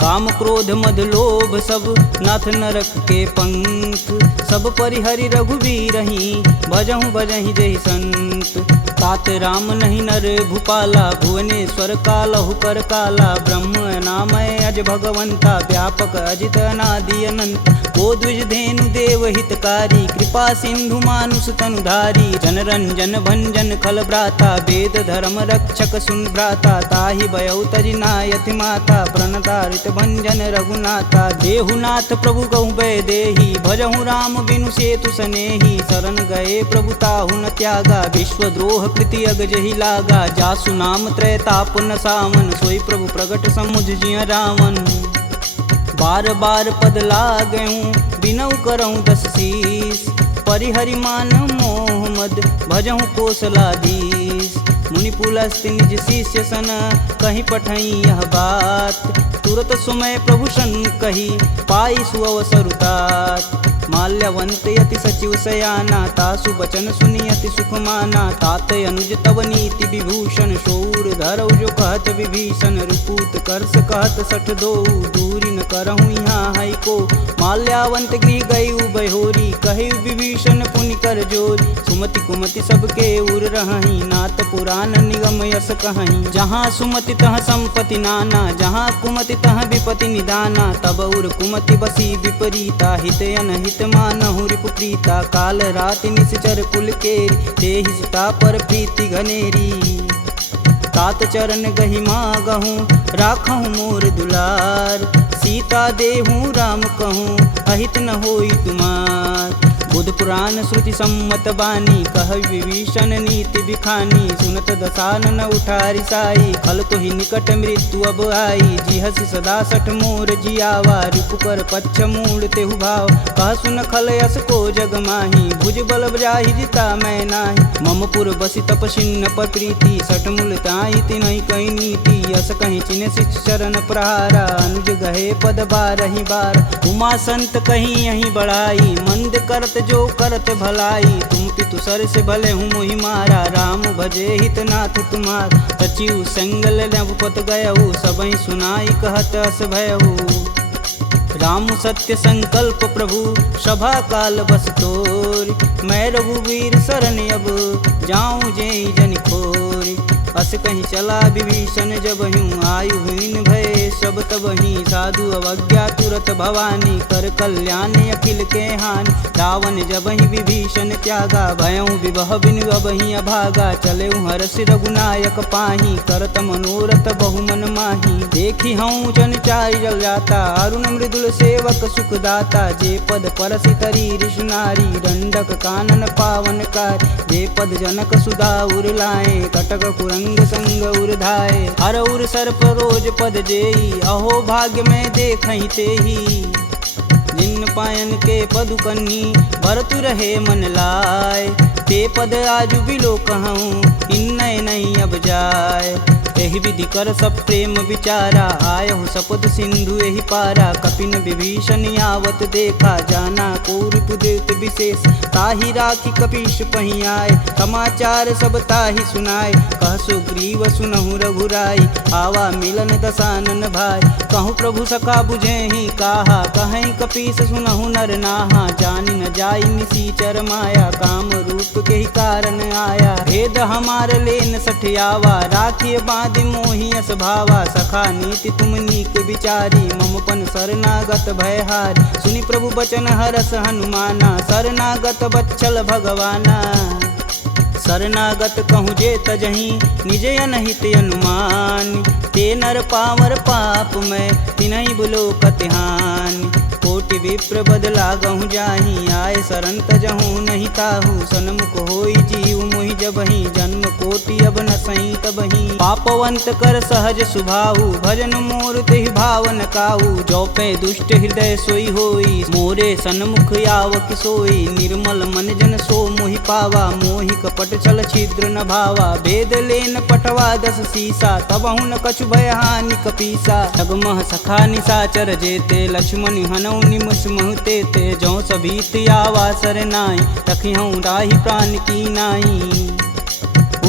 काम क्रोध मद लोभ सब, नाथ नरक के पंख। सब परिहरि रघुवीर ही, भजहु भजहि जहि संत। तात राम नहीं नर भूपाला, भुवनेश्वर कालहु कर काला। ब्रह्म नामय अज भगवंता, व्यापक अजित अनादि अनंत। को द्विज धेनु देव हितकारी, कृपा सिंधु मानुष तनुधारी। जन रंजन भंजन खल भ्राता, वेद धर्म रक्षक सुन भ्राता। ताहि भयउ तजि नायति माता, प्रणतारित भंजन रघुनाथा। देहुनाथ प्रभु कहु भय देहि, भजहु राम बिनु सेतु सनेहि। शरण गए प्रभु ताहु न त्यागा, विश्वद्रोह कृति अग जहि लागा। जासु नाम त्रैताप न सावन, सोई प्रभु प्रगट समुझ जिय रावण। बार बार पद लागऊँ, बिनऊ करऊँ 10 शीस। परिहरि मान मोह मद, भजहु कोसलाधीश। मुनि पुलस्त्य निज शिष्य सन, कहीं पठई यह बात। तुरत सुमय प्रभु सन कही, पाई सुअवसर तात। माल्यवंत यति सचिव सयाना, तासु बचन सुनि अति सुख माना। तात अनुज तव नीति विभूषण, शौर धरऊ जो कहत विभीषण। रुपूत करस कहत 62, दूरी न करहूँ यहाँ है को। माल्यावंत गृह गई बहोरी, कहे विभीषण पुनि कर जोरी। सुमति कुमति सबके उर रहही, नाथ पुराण निगम यस कहीं। जहाँ सुमति तह संपत्ति नाना, जहाँ कुमति तह विपति निदाना। तब उर कुमति बसी विपरीता, हित अनहित मानहु रिपु प्रीता। काल राति निश्चर कुल केरी, तेहि सीता पर प्रीति घनेरी। तात चरण गहि मागहूँ, राखहूँ मोर दुलार। सीता देहूँ राम कहूँ, अहित न होई तुमार। बुध पुराण श्रुति सम्मत बानी, कह विभीषण नीति बिखानी। सुनत दसानन उठारी साई, खल तो ही निकट मृत्यु अब आई। जिहसि सदा सठ मोर जियावा, रिपु कर पच्छ मूड तेहु भाव। कह सुन खल यस को जग माही, भुज बल जाहि जिता मैं नाही। मम पुर बसि तपसिन्न पर प्रीति, सठ मूल ताहि तिनहि कही नीति। यस कहीं चिन्ह शिष्य चरण प्रहारा, अनुज गहे पद बारहि बार। उमा संत कहीं यहीं बढ़ाई, मंद करत जो करत भलाई। तुम पितु सर से भले हूँ मोहि मारा, राम भजे हित नाथ तुम्हार। सचिव संगल नवपत गयहु, सबहि सुनाई कहत अस भयहु। राम सत्य संकल्प प्रभु, सभा काल बस तोरि। मैं रघुवीर शरण अब, जाऊँ जेहि जन खोरि। अस कहीं चला विभीषण जब हूँ, आयु हीन भय सब तब ही। साधु अवज्ञा तुरत भवानी, कर कल्याण अखिल के हानि। रावण जब ही विभीषण त्यागा, भयऊ विभह बिनु अब ही अभागा। चले हर्ष रघुनायक पाही, करत मनोरथ बहुमन माही। देखी हूँ जन चारि जल जाता, अरुण मृदुल सेवक सुखदाता। जे पद परसि तरी ऋषुनारी, दंडक कानन पावन कार। जे पद जनक सुधा उर लाए, कटक कुरंग संग उर्धाए। हर उर सर्प रोज पद जेई, अहो भाग्य में देखहि तेहि। जिन पायन के पदु कन्ही, भरतु रहे मन लाय। ते पद आजु बिलो कहूँ, इन्नय नहीं अब जाय। एहि विधि कर सब प्रेम विचारा, आयहु सपद सिंधु एहि पारा। कपिन विभीषण आवत देखा, जाना कौरव देत विशेष। ताहि राखी कपीश पही आए, समाचार सब ताहि सुनाए। कह सुग्रीव सुनहु रघुराई, आवा मिलन दसानन भाई। कहूँ प्रभु सखा बुझेहि काहा, कहीं कपीस सुनहु नर नाहा। जानि न जाई निसीचर माया, काम रूप के ही कारण आया। भेद हमार लेन सठियावा, राखिय बाँधि मोहि अस भावा। सखा नीति तुम नीक विचारी, ममपन शरणागत भयहारी। सुनि प्रभु बचन हरस हनुमाना, शरणागत बच्चल भगवाना। शरणागत कहूँ जे तजहि, निज अनहित अनुमान। ते नर पावर पाप में, तिनहि बुलोकत हानि। कोटि विप्र बदला गहूँ जाहि, आए शरण तजहूँ नहीं ताहू। सन्मुख होई जीव मोहि जबहि, जन्म कोटि अब न सही तबहि। पापवंत कर सहज सुभाऊ, भजन मोर तेहि भावन काऊ। जौपे दुष्ट हृदय सोई होई, मोरे सन्मुख आवक सोई। निर्मल मन जन सो मोहि पावा, मोहि कपट छल छिद्र न भावा। भेद लेन पटवा 10 सीसा, तबहु न कछु भय हानि कपीसा। जगमह सखा निशाचर जेते, लक्ष्मण हनौ निमिष महते ते। जौ सभीत आवा सरनाई, रखिहउँ राहि प्राण की नाई।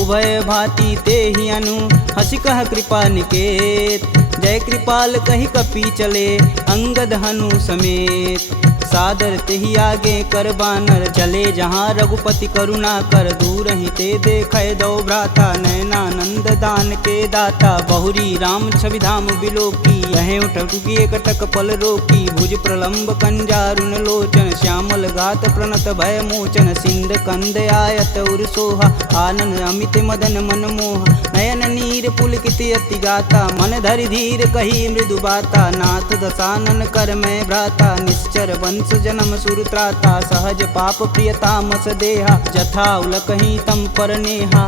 उभय भांति तेहि अनु, हँसि कह कृपा निकेत। जय कृपाल कहि कपि चले, अंगद हनु समेत। सादर तेहि आगे कर बानर, चले जहाँ रघुपति करुणा कर। दूर ही ते देखै दो भ्राता, नयनानंद दान के दाता। बहुरी राम छवि धाम बिलोकी, यहें उठुकी एकटक पल रोकी। भुज प्रलंब कंजारुन लोचन, श्यामल गात प्रणत भय मोचन। सिंध कंद आयत उर सोहा, आनन अमित मदन मन मोह। नयन नीर पुलकित अति गाता, मन धरि धीर कही मृदु बाता। नाथ दसानन कर मैं भ्राता, निश्चर वंश जन्म सुर त्राता। सहज पाप प्रियतामस देहा, जथा उलकहि तम पर नेहा।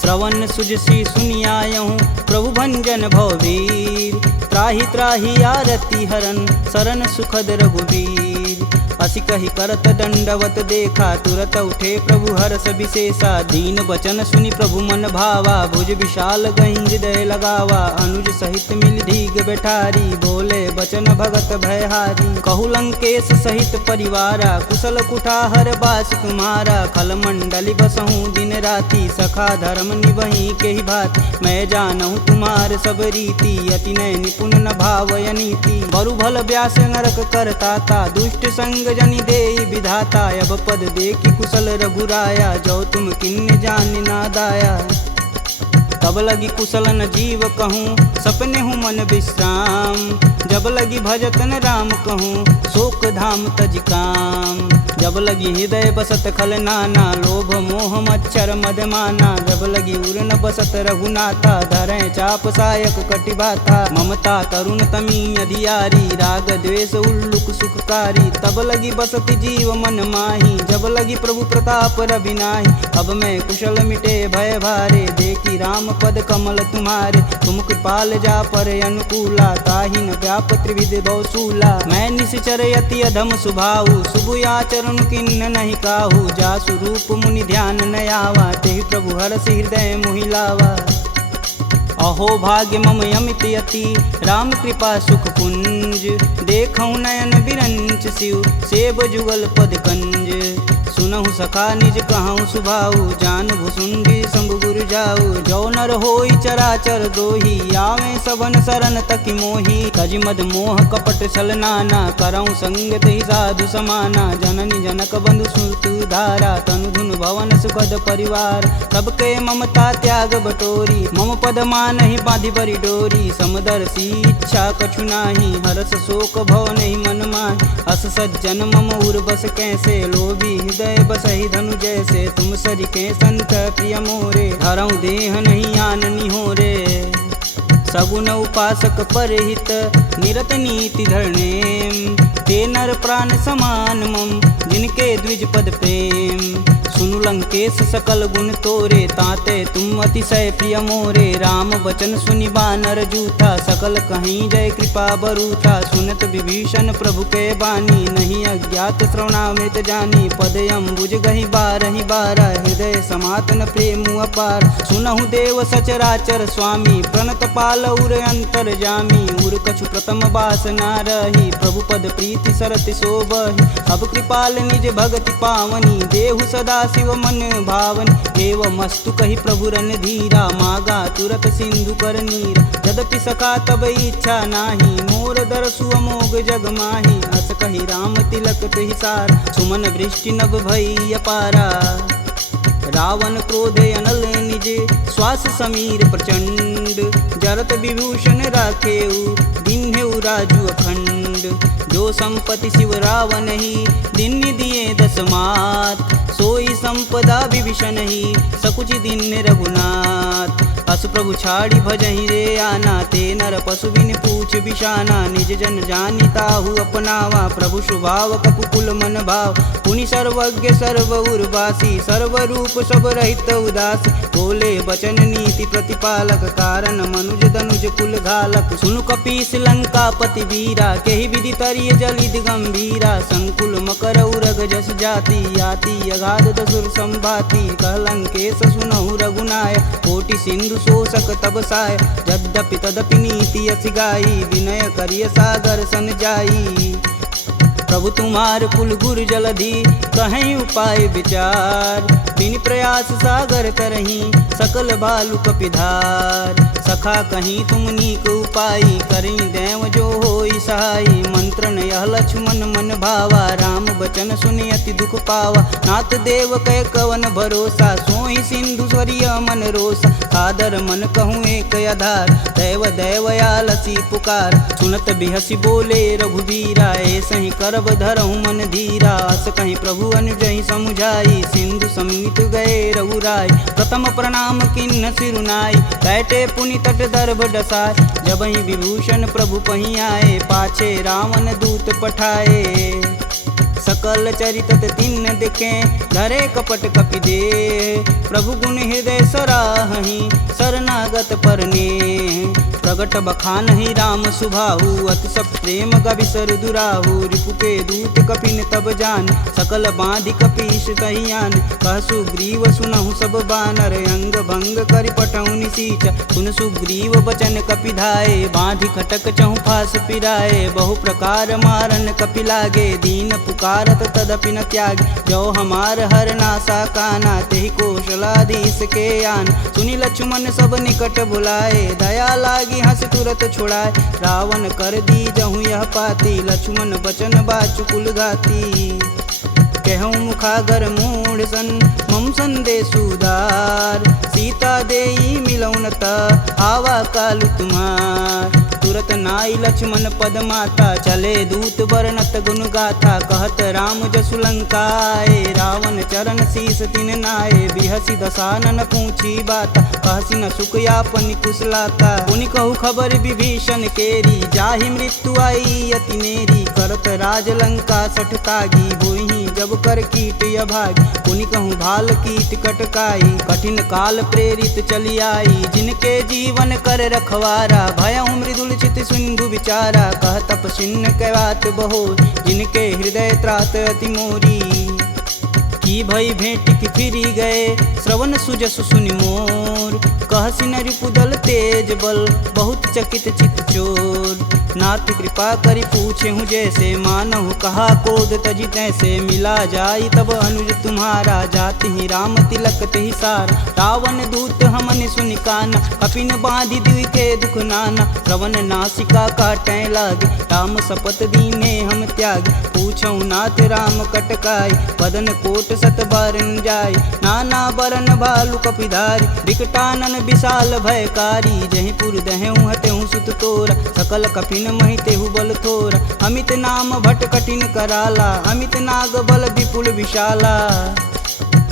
श्रवण सुजसी सुनियायहूँ, प्रभु भंजन भववीर। त्राहि त्राहि आरती हरन, शरण सुखद रघुवीर। असि कहि करत दंडवत देखा, तुरत उठे प्रभु हरष विशेषा। दीन बचन सुनि प्रभु मन भावा, भुज विशाल गहि हृदय लगावा। अनुज सहित मिल धीग बैठारी, बोले बचन भगत भयहारी। कहु लंकेश सहित परिवारा, कुशल कुठाहर बास तुम्हारा। खल मंडली बसहूँ दिन राति, सखा धर्म निबहि केहि भांति। मैं जानहूँ तुम्हार सब रीति, अति नय निपुण न भावय नीति। बरु भल व्यास नरक करताता, दुष्ट संग जनि देई विधाता। अब पद देखि कुशल रघुराया, जो तुम किन्ने जान ना दाया। तब लगी कुशल न जीव कहूँ, सपने हूँ मन विश्राम। जब लगी भजतन राम कहूँ, शोक धाम तज काम। जब लगी हृदय बसत खल नाना, लोभ मोह मच्छर मदमाना। जब लगी उर न बसत रघुनाथा, धरें चाप सायक कटिबाथा। ममता तरुण तमी अधियारी, राग द्वेष उल्लुक सुखकारी। तब लगी बसत जीव मन माही, जब लगी प्रभु प्रताप रविनाही। अब मैं कुशल मिटे भय भारे, देखी राम पद कमल तुम्हारे। तुम कृपाल जा पर अनुकूला, ताहि न व्याप त्रिविध बहुसूला। मैं निश्चर यति अधम सुभाऊ, शुभ आचरण किन्न नहीं काहू। जासु रूप मुनि ध्यान न आवा, तेहि प्रभु हरषि हृदय मोहि लावा। अहो भाग्य मम अमित यति, राम कृपा सुख कुंज। देखऊँ नयन बिरंच शिव, सेब जुगल पद कंज। सुनहु सखा निज कहूँ सुभाऊ, जान भुसुंडी शंभु गुरु जाऊ। जो नर होई चराचर द्रोही, आवे सबन शरण तकि मोही। तज मद मोह कपट छल नाना, करऊँ संग तेहि साधु समाना। जननी जनक बंधु सुत धारा, तनु धुन भवन सुखद परिवार। सबके ममता त्याग बटोरी, मम पद मानहि बाँधि बरी डोरी। समदर्शी इच्छा कछु नाही, हरस शोक भव नहीं मन माहि। अस सज्जन मम उर बस कैसे, लोभी हृदय बसहि धनु जैसे। तुम सरिके संत प्रिय मोरे, धरऊँ देह नहीं आननी हो रे। सगुन उपासक परहित, निरत नीति धरणेम। ते नर प्राण समान मम, जिनके द्विज पद प्रेम। सुनु लंकेश सकल गुण तोरे, ताते तुम अतिशय प्रिय मोरे। राम बचन सुनि बानर जूठा, सकल कहीं जय कृपा बरूठा। सुनत विभीषण प्रभु के बानी, नहीं अज्ञात श्रवणामृत जानी। पद अम्बुज गहि बारहि बारा, हृदय समातन प्रेम अपार। सुनहु देव सचराचर स्वामी, प्रणत पाल उर अंतर जामी। उर कछु प्रथम बास ना रही, प्रभु पद प्रीति सरति शोभहि। अब कृपाल निज भगति पावनी, देहु सदा शिव मन भावनी। एवमस्तु कहि प्रभु रन धीरा, मागा तुरत सिंधु कर नीर। यद्यपि सखा तब इच्छा नाही, मोर दरसु अमोघ जग माही। अस कहि राम तिलक तुहि सार, सुमन वृष्टि नभ भई अपारा। रावण क्रोधे अनल निज, श्वास समीर प्रचंड। जरत विभूषण राखेऊ, दीन्हेउ राजु अखंड। जो संपत्ति शिव रावण ही, दीन्ह दिए दस मात। सोई संपदा विभीषण ही, सकुच दीन्ह रघुनाथ। अस प्रभु छाड़ी भजहि रे आना, ते नर पशु बिन पूछ बिशाना। निज जन जानि ताहु अपनावा, प्रभु स्वभाव कपुकुल मन भाव। पुनि सर्वज्ञ सर्व उर्वासी, सर्वरूप सब रहित उदासी। बोले बचन नीति प्रतिपालक, कारण मनुज दनुज कुल घालक। सुनु कपीस लंकापति वीरा, केहि विधि तरिय जलिद गंभीरा। संकुल मकर उरग जस जाति, याति अगाध दसुर संभाति। कहलंकेश सुनहु रघुनाय, कोटि सिंधु शोषक तब साय। यद्यपि तदपि नीति यस गाई, विनय करिय सागर सन जाई। प्रभु तुम्हार कुल गुर जलधि, कहीं उपाय विचार। बिन प्रयास सागर तरही, सकल भालु कपिधार। सखा कहीं तुम नीक उपाय, करी देव जो होई सहाई। मंत्रन यह लक्ष्मण मन भावा, राम बचन सुनि अति दुख पावा। नाथ देव कै कवन भरोसा, सोहि सिंधु स्वरिय मन रोसा। सादर मन कहूँ एक आधार, दैव दैवयालसी पुकार। सुनत बिहसी बोले रघुबीरा, ऐसहि करब धरहु मन धीरा। अस कहीं प्रभु अनुजहि समुझाई, सिंधु समीत गए रघुराय। प्रथम प्रणाम किन्न सिरुनाई, बैठे पुनि तट दर्भ डसाय। जबहि विभूषण प्रभु पहीं आए, पाछे रावण दूत पठाए। सकल चरित तिन्न देखे, धरे कपट कपि दे। प्रभु गुण हृदय सराहहि, शरणागत परने। प्रगट बखानहि राम सुभाहु, अति सब प्रेम गविसर दुराहु। रिपु के दूत कपिन तब जान, सकल बांधि कपीश तहियान। कह सुग्रीव सुनहु सब बानर, अंग भंग करि पठौ निसीच। सुन सुग्रीव बचन कपि धाये, बांधि खटक चहु फास पिराए। बहु प्रकार मारन कपि लागे, दीन पुकारत तदपि न त्याग। जो हमार हर नासा काना, तेहि कौशलाधीश के आन। सुनि लक्ष्मण सब निकट बुलाए, दया लागी हंस तुरत छुड़ाए। रावण कर दी जहु यह पाती, लक्ष्मण बचन बाचु कुल घाती। कहूँ मुखागर मूढ़ सन, मम संदेश उदार। सीता देई मिलौनता, आवा कालु तुम्हार। तुरत नाई लक्ष्मण पद माता, चले दूत बरनत गुण गाथा। कहत राम जसु लंकाए, रावण चरण शीस तिन नाये। बिहसी दसानन पूछी बाता, कहसी न सुख यापन कुशलाता। पुनि कहु खबर विभीषण केरी, जाहि मृत्यु आई अति नेरी। करत राज लंका सठ तागी, बोहि जब कर कीट अभागी। पुनि कहूँ भाल कीट कटकाई, कठिन काल प्रेरित चली आई। जिनके जीवन कर रखवारा, भयउ मृदुल चित सिंधु विचारा। कह तपसिन्न कै बात बहो, जिनके हृदय त्रात अति मोरी। की भई भेंट की फिरी गए, श्रवण सुजसु सुनि मोर। कहसी न रिपुदल तेज बल, बहुत चकित चित चोर। नाथ कृपा करि पूछे हूँ जैसे, मानहु कहा कोद तजि तैसे। मिला जाई तब अनुज तुम्हारा, जाति ही राम तिलक तेहि सार। रावण दूत हमन सुनि काना, कपिन बांधि दिवि के दुख नाना। श्रवण नासिका काटै लागे, राम शपथ दीने हम त्याग। पूछौ नाथ राम कटकाई, बदन कोट सत बारन जाय। नाना बरन भालु कपिधारी, विकटानन विशाल भयकारी। जहि पुर दहु हतेहु सुत तोरा, सकल कपिन महि तेहु बल थोरा। अमित नाम भट कठिन कराला, अमित नाग बल विपुल विशाला।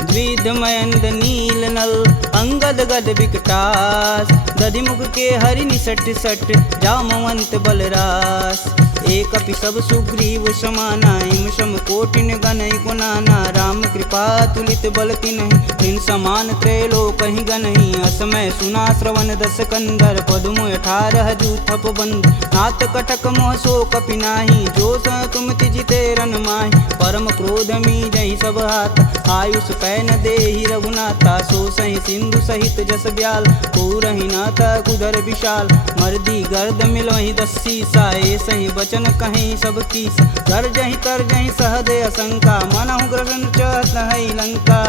द्विध मयंद नील नल, अंगद गद विकटास। दधिमुख के हरि निसट सट, जामवंत बलरास। एकपि सब सुग्रीव समाना इम सम कोटिन गनहि गुनाना राम कृपा तुलित बल तिन्हि तिन समान त्रैलोक ही गनहि असमय सुना श्रवण दस कंदर पदमु 18 जूथप बंद नाथ कटक मोह सो कपि नाही जो स तुम तिजिते रन माहि परम क्रोध मी जहि सब हाथ आयुष पैन देहि रघुनाथा सो सहि सिंधु सहित जस ब्याल पूरहि नाथा कुधर विशाल मर्दी गर्द मिलोहि 10 सीसा सही बचन कहीं सब कीस कर जहि तर जहि सहदे असंका मनहु ग्रसन चहत है लंका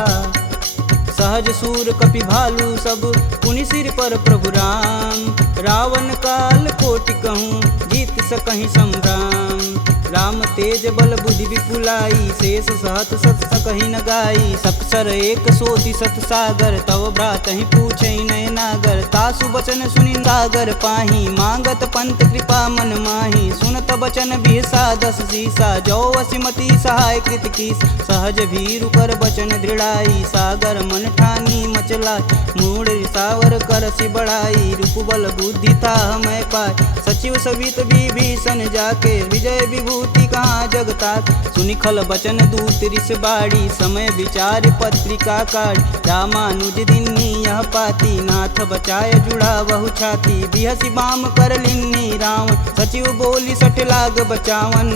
सहज सूर कपि भालू सब पुनि सिर पर प्रभु राम रावण काल कोटि कहूँ जीत सकहि संग्राम राम तेज बल बुद्धि विपुलाई शेष सहत सत सकहि न गाई सकसर एक सोति सत सागर तव भ्रात ही पूछे नय नागर तासु बचन सुनि सागर पाही मांगत पंत कृपा मन माही सुनत बचन बिहसा 10 सीसा जो वसिमती सहाय कृत कीस सहज भीरु कर बचन दृढ़ाई सागर मन ठानी मचला मूड सावर कर सि बढ़ाई रूप बल बुद्धि था मैं पाय सचिव सवित विभीषण जाके विजय विभूति कहाँ जगता सुनि खल बचन दूत ऋष बाड़ी समय विचार पत्रिका काढ़ रामानुज दिन्नी यह पाती नाथ बचाय जुड़ा बहु छाती बिहसी बाम कर लिन्नी रावण सचिव बोली सट लाग बचावन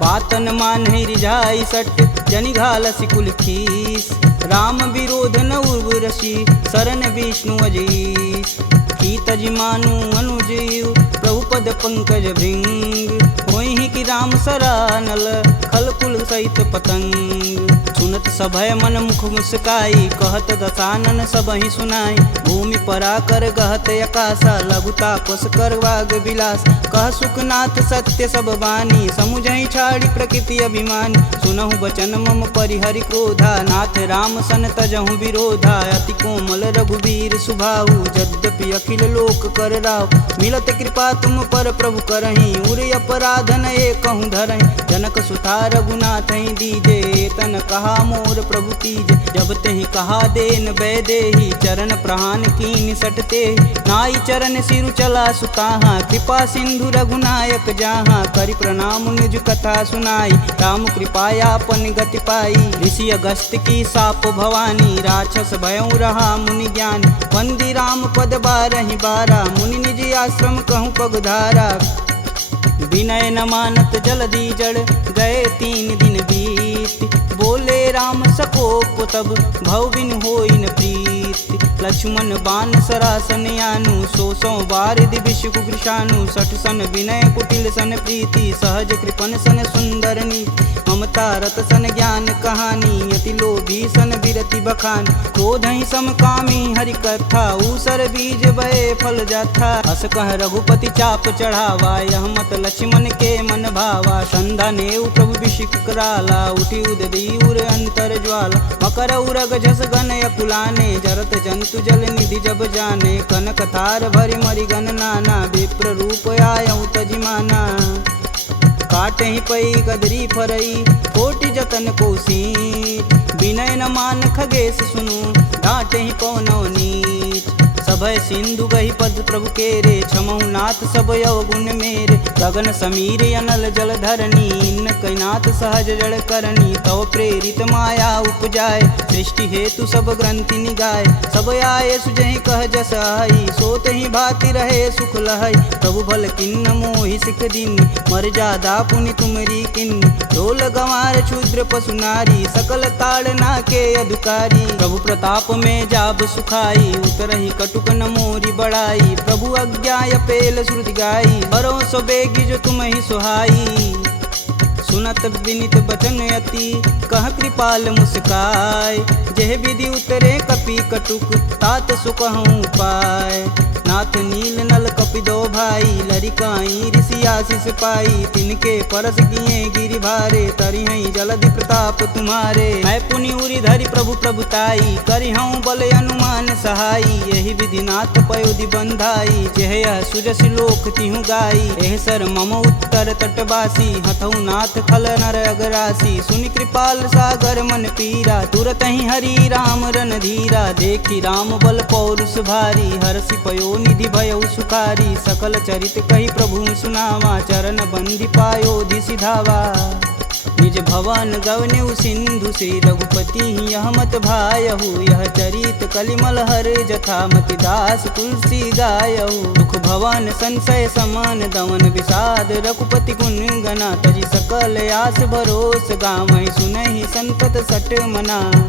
बातन मान रिझाई सट जनि घाल सिकुल खीस राम विरोध न उर्वरसी शरण विष्णु अजीस की तजमानु अनुजीव प्रभु पद पंकज भृंग होहि कि राम सरानल खल कुल सहित पतंग सुनत सभय मन मुख मुस्काई कहत दसानन सबहि सुनाई भूमि परा कर गहत आकाशा लघु तापस कर वाग विलास कह सुखनाथ सत्य सब बानी समुझहि छाड़ी प्रकृति अभिमानी सुनहु बचन मम परिहरि क्रोधा नाथ राम सन तजहु विरोधा अति कोमल रघुवीर सुभाऊ यद्यपि अखिल लोक कर राव मिलत कृपा तुम पर प्रभु करहि उर अपराधन एकहु धरहि जनक सुता रघुनाथ दीजे तन कहा मोर प्रभु तीज जब तेहि कहा देन बैदेही चरण प्रहान कीन सटते नाई चरण सिरु चला सुताहा कृपा सिंधु रघुनायक जहाँ करि प्रणाम निज कथा सुनाई राम कृपायापन गति पाई ऋषि अगस्त की साप भवानी राक्षस भयउ रहा मुनि ज्ञान वंदी राम पद 12 मुनि निज आश्रम कहूँ पगधारा विनय न मानत जलधि जड़ गए 3 दिन बीत बोले राम सकोप तब भव बिन होई न प्रीत लक्ष्मण बान सरासन यानु 100 बार दिविश कुकृशानु 60 सन विनय कुटिल सन प्रीति सहज कृपन सन सुंदर नीति ममता रत सन ज्ञान कहानी अति लोभी सन विरति बखान क्रोध ही समकामी हरि कथा ऊसर बीज बये फल जाथा अस कह रघुपति चाप चढ़ावा यह मत लक्ष्मण के मन भावा संधा नेव प्रभु विशिक कराला उठी उददी उर अंतर ज्वाला मकर उरग जस गन अकुलाने जरत जंतु जल निधि जब जाने कनक थार भरि मरि गन नाना विप्र रूप आयउ तजिमाना काटे ही पई कदरी फरई कोटि जतन कोसीट विनय न मान खगेश सुनु डांटे ही पौनौ नीच सभय सिंधु गही पद प्रभु केरे छमहु नाथ सब यवगुण मेरे गगन समीर अनल जल धरनी इन कैनाथ सहज जड़ करनी तव प्रेरित माया उपजाय सृष्टि हेतु सब ग्रंथि निगाय सब आये सुजहि कह जस आई सोते ही भाति रहे सुख लहई प्रभु भल किन्न मोहि सिख दिन मर्यादा पुनि तुमरी किन्न ढोल गंवार क्षुद्र पशु नारी सकल ताड़ना के अधिकारी प्रभु प्रताप में जाब सुखाई उतरहि कटुक न मोरी बढ़ाई प्रभु अज्ञा पेल श्रुति गाई बरो सो बेगी जो तुम ही सुहाई सुनत विनित बचन अति कह कृपाल मुस्काय जह विधि उतरे कपि कटुक तात सुकहूँ पाय नाथ नील नल कपि दो भाई लरिकाई ऋषि आशीष पाई तिनके परस किए गिरि भारे तरिहई जलधि प्रताप तुम्हारे मैं पुनि उरि धरि प्रभु प्रभुताई करिहऊँ बल अनुमान सहाई यही विधि नाथ पयोधि बंधाई जेह यह सुजस लोक तिहु गाई एह सर मम उत्तर तटवासी हथऊ नाथ खल नर अगरासी सुनि कृपाल सागर मन पीरा तुरत ही हरि राम रन धीरा देखी राम बल पौरुष भारी हरसि पयो निधि भयउ सुखारी, सकल चरित कही प्रभु सुनावा, चरण बंदी पायोधि सिधावा। निज भवन गवनेउ सिंधु से रघुपति यह मत भायहु, यह चरित कलिमल हर जथा मति दास तुलसी गायहु। दुख भवन संशय समान दमन विषाद, रघुपति गुण गना तजी सकल आस भरोस, गावहि सुनहि संतत सट मना।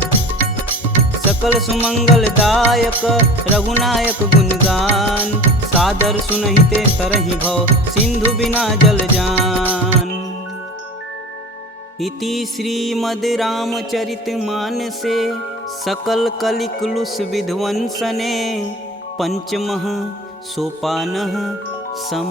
सकल सुमंगल दायक रघुनायक गुणगान, सादर सुनहि ते तरहि भव सिंधु बिना जल जान। इति श्रीमद् रामचरित मानसे सकल कलिकुलुष विध्वंसने, पंचमः सोपानः सम।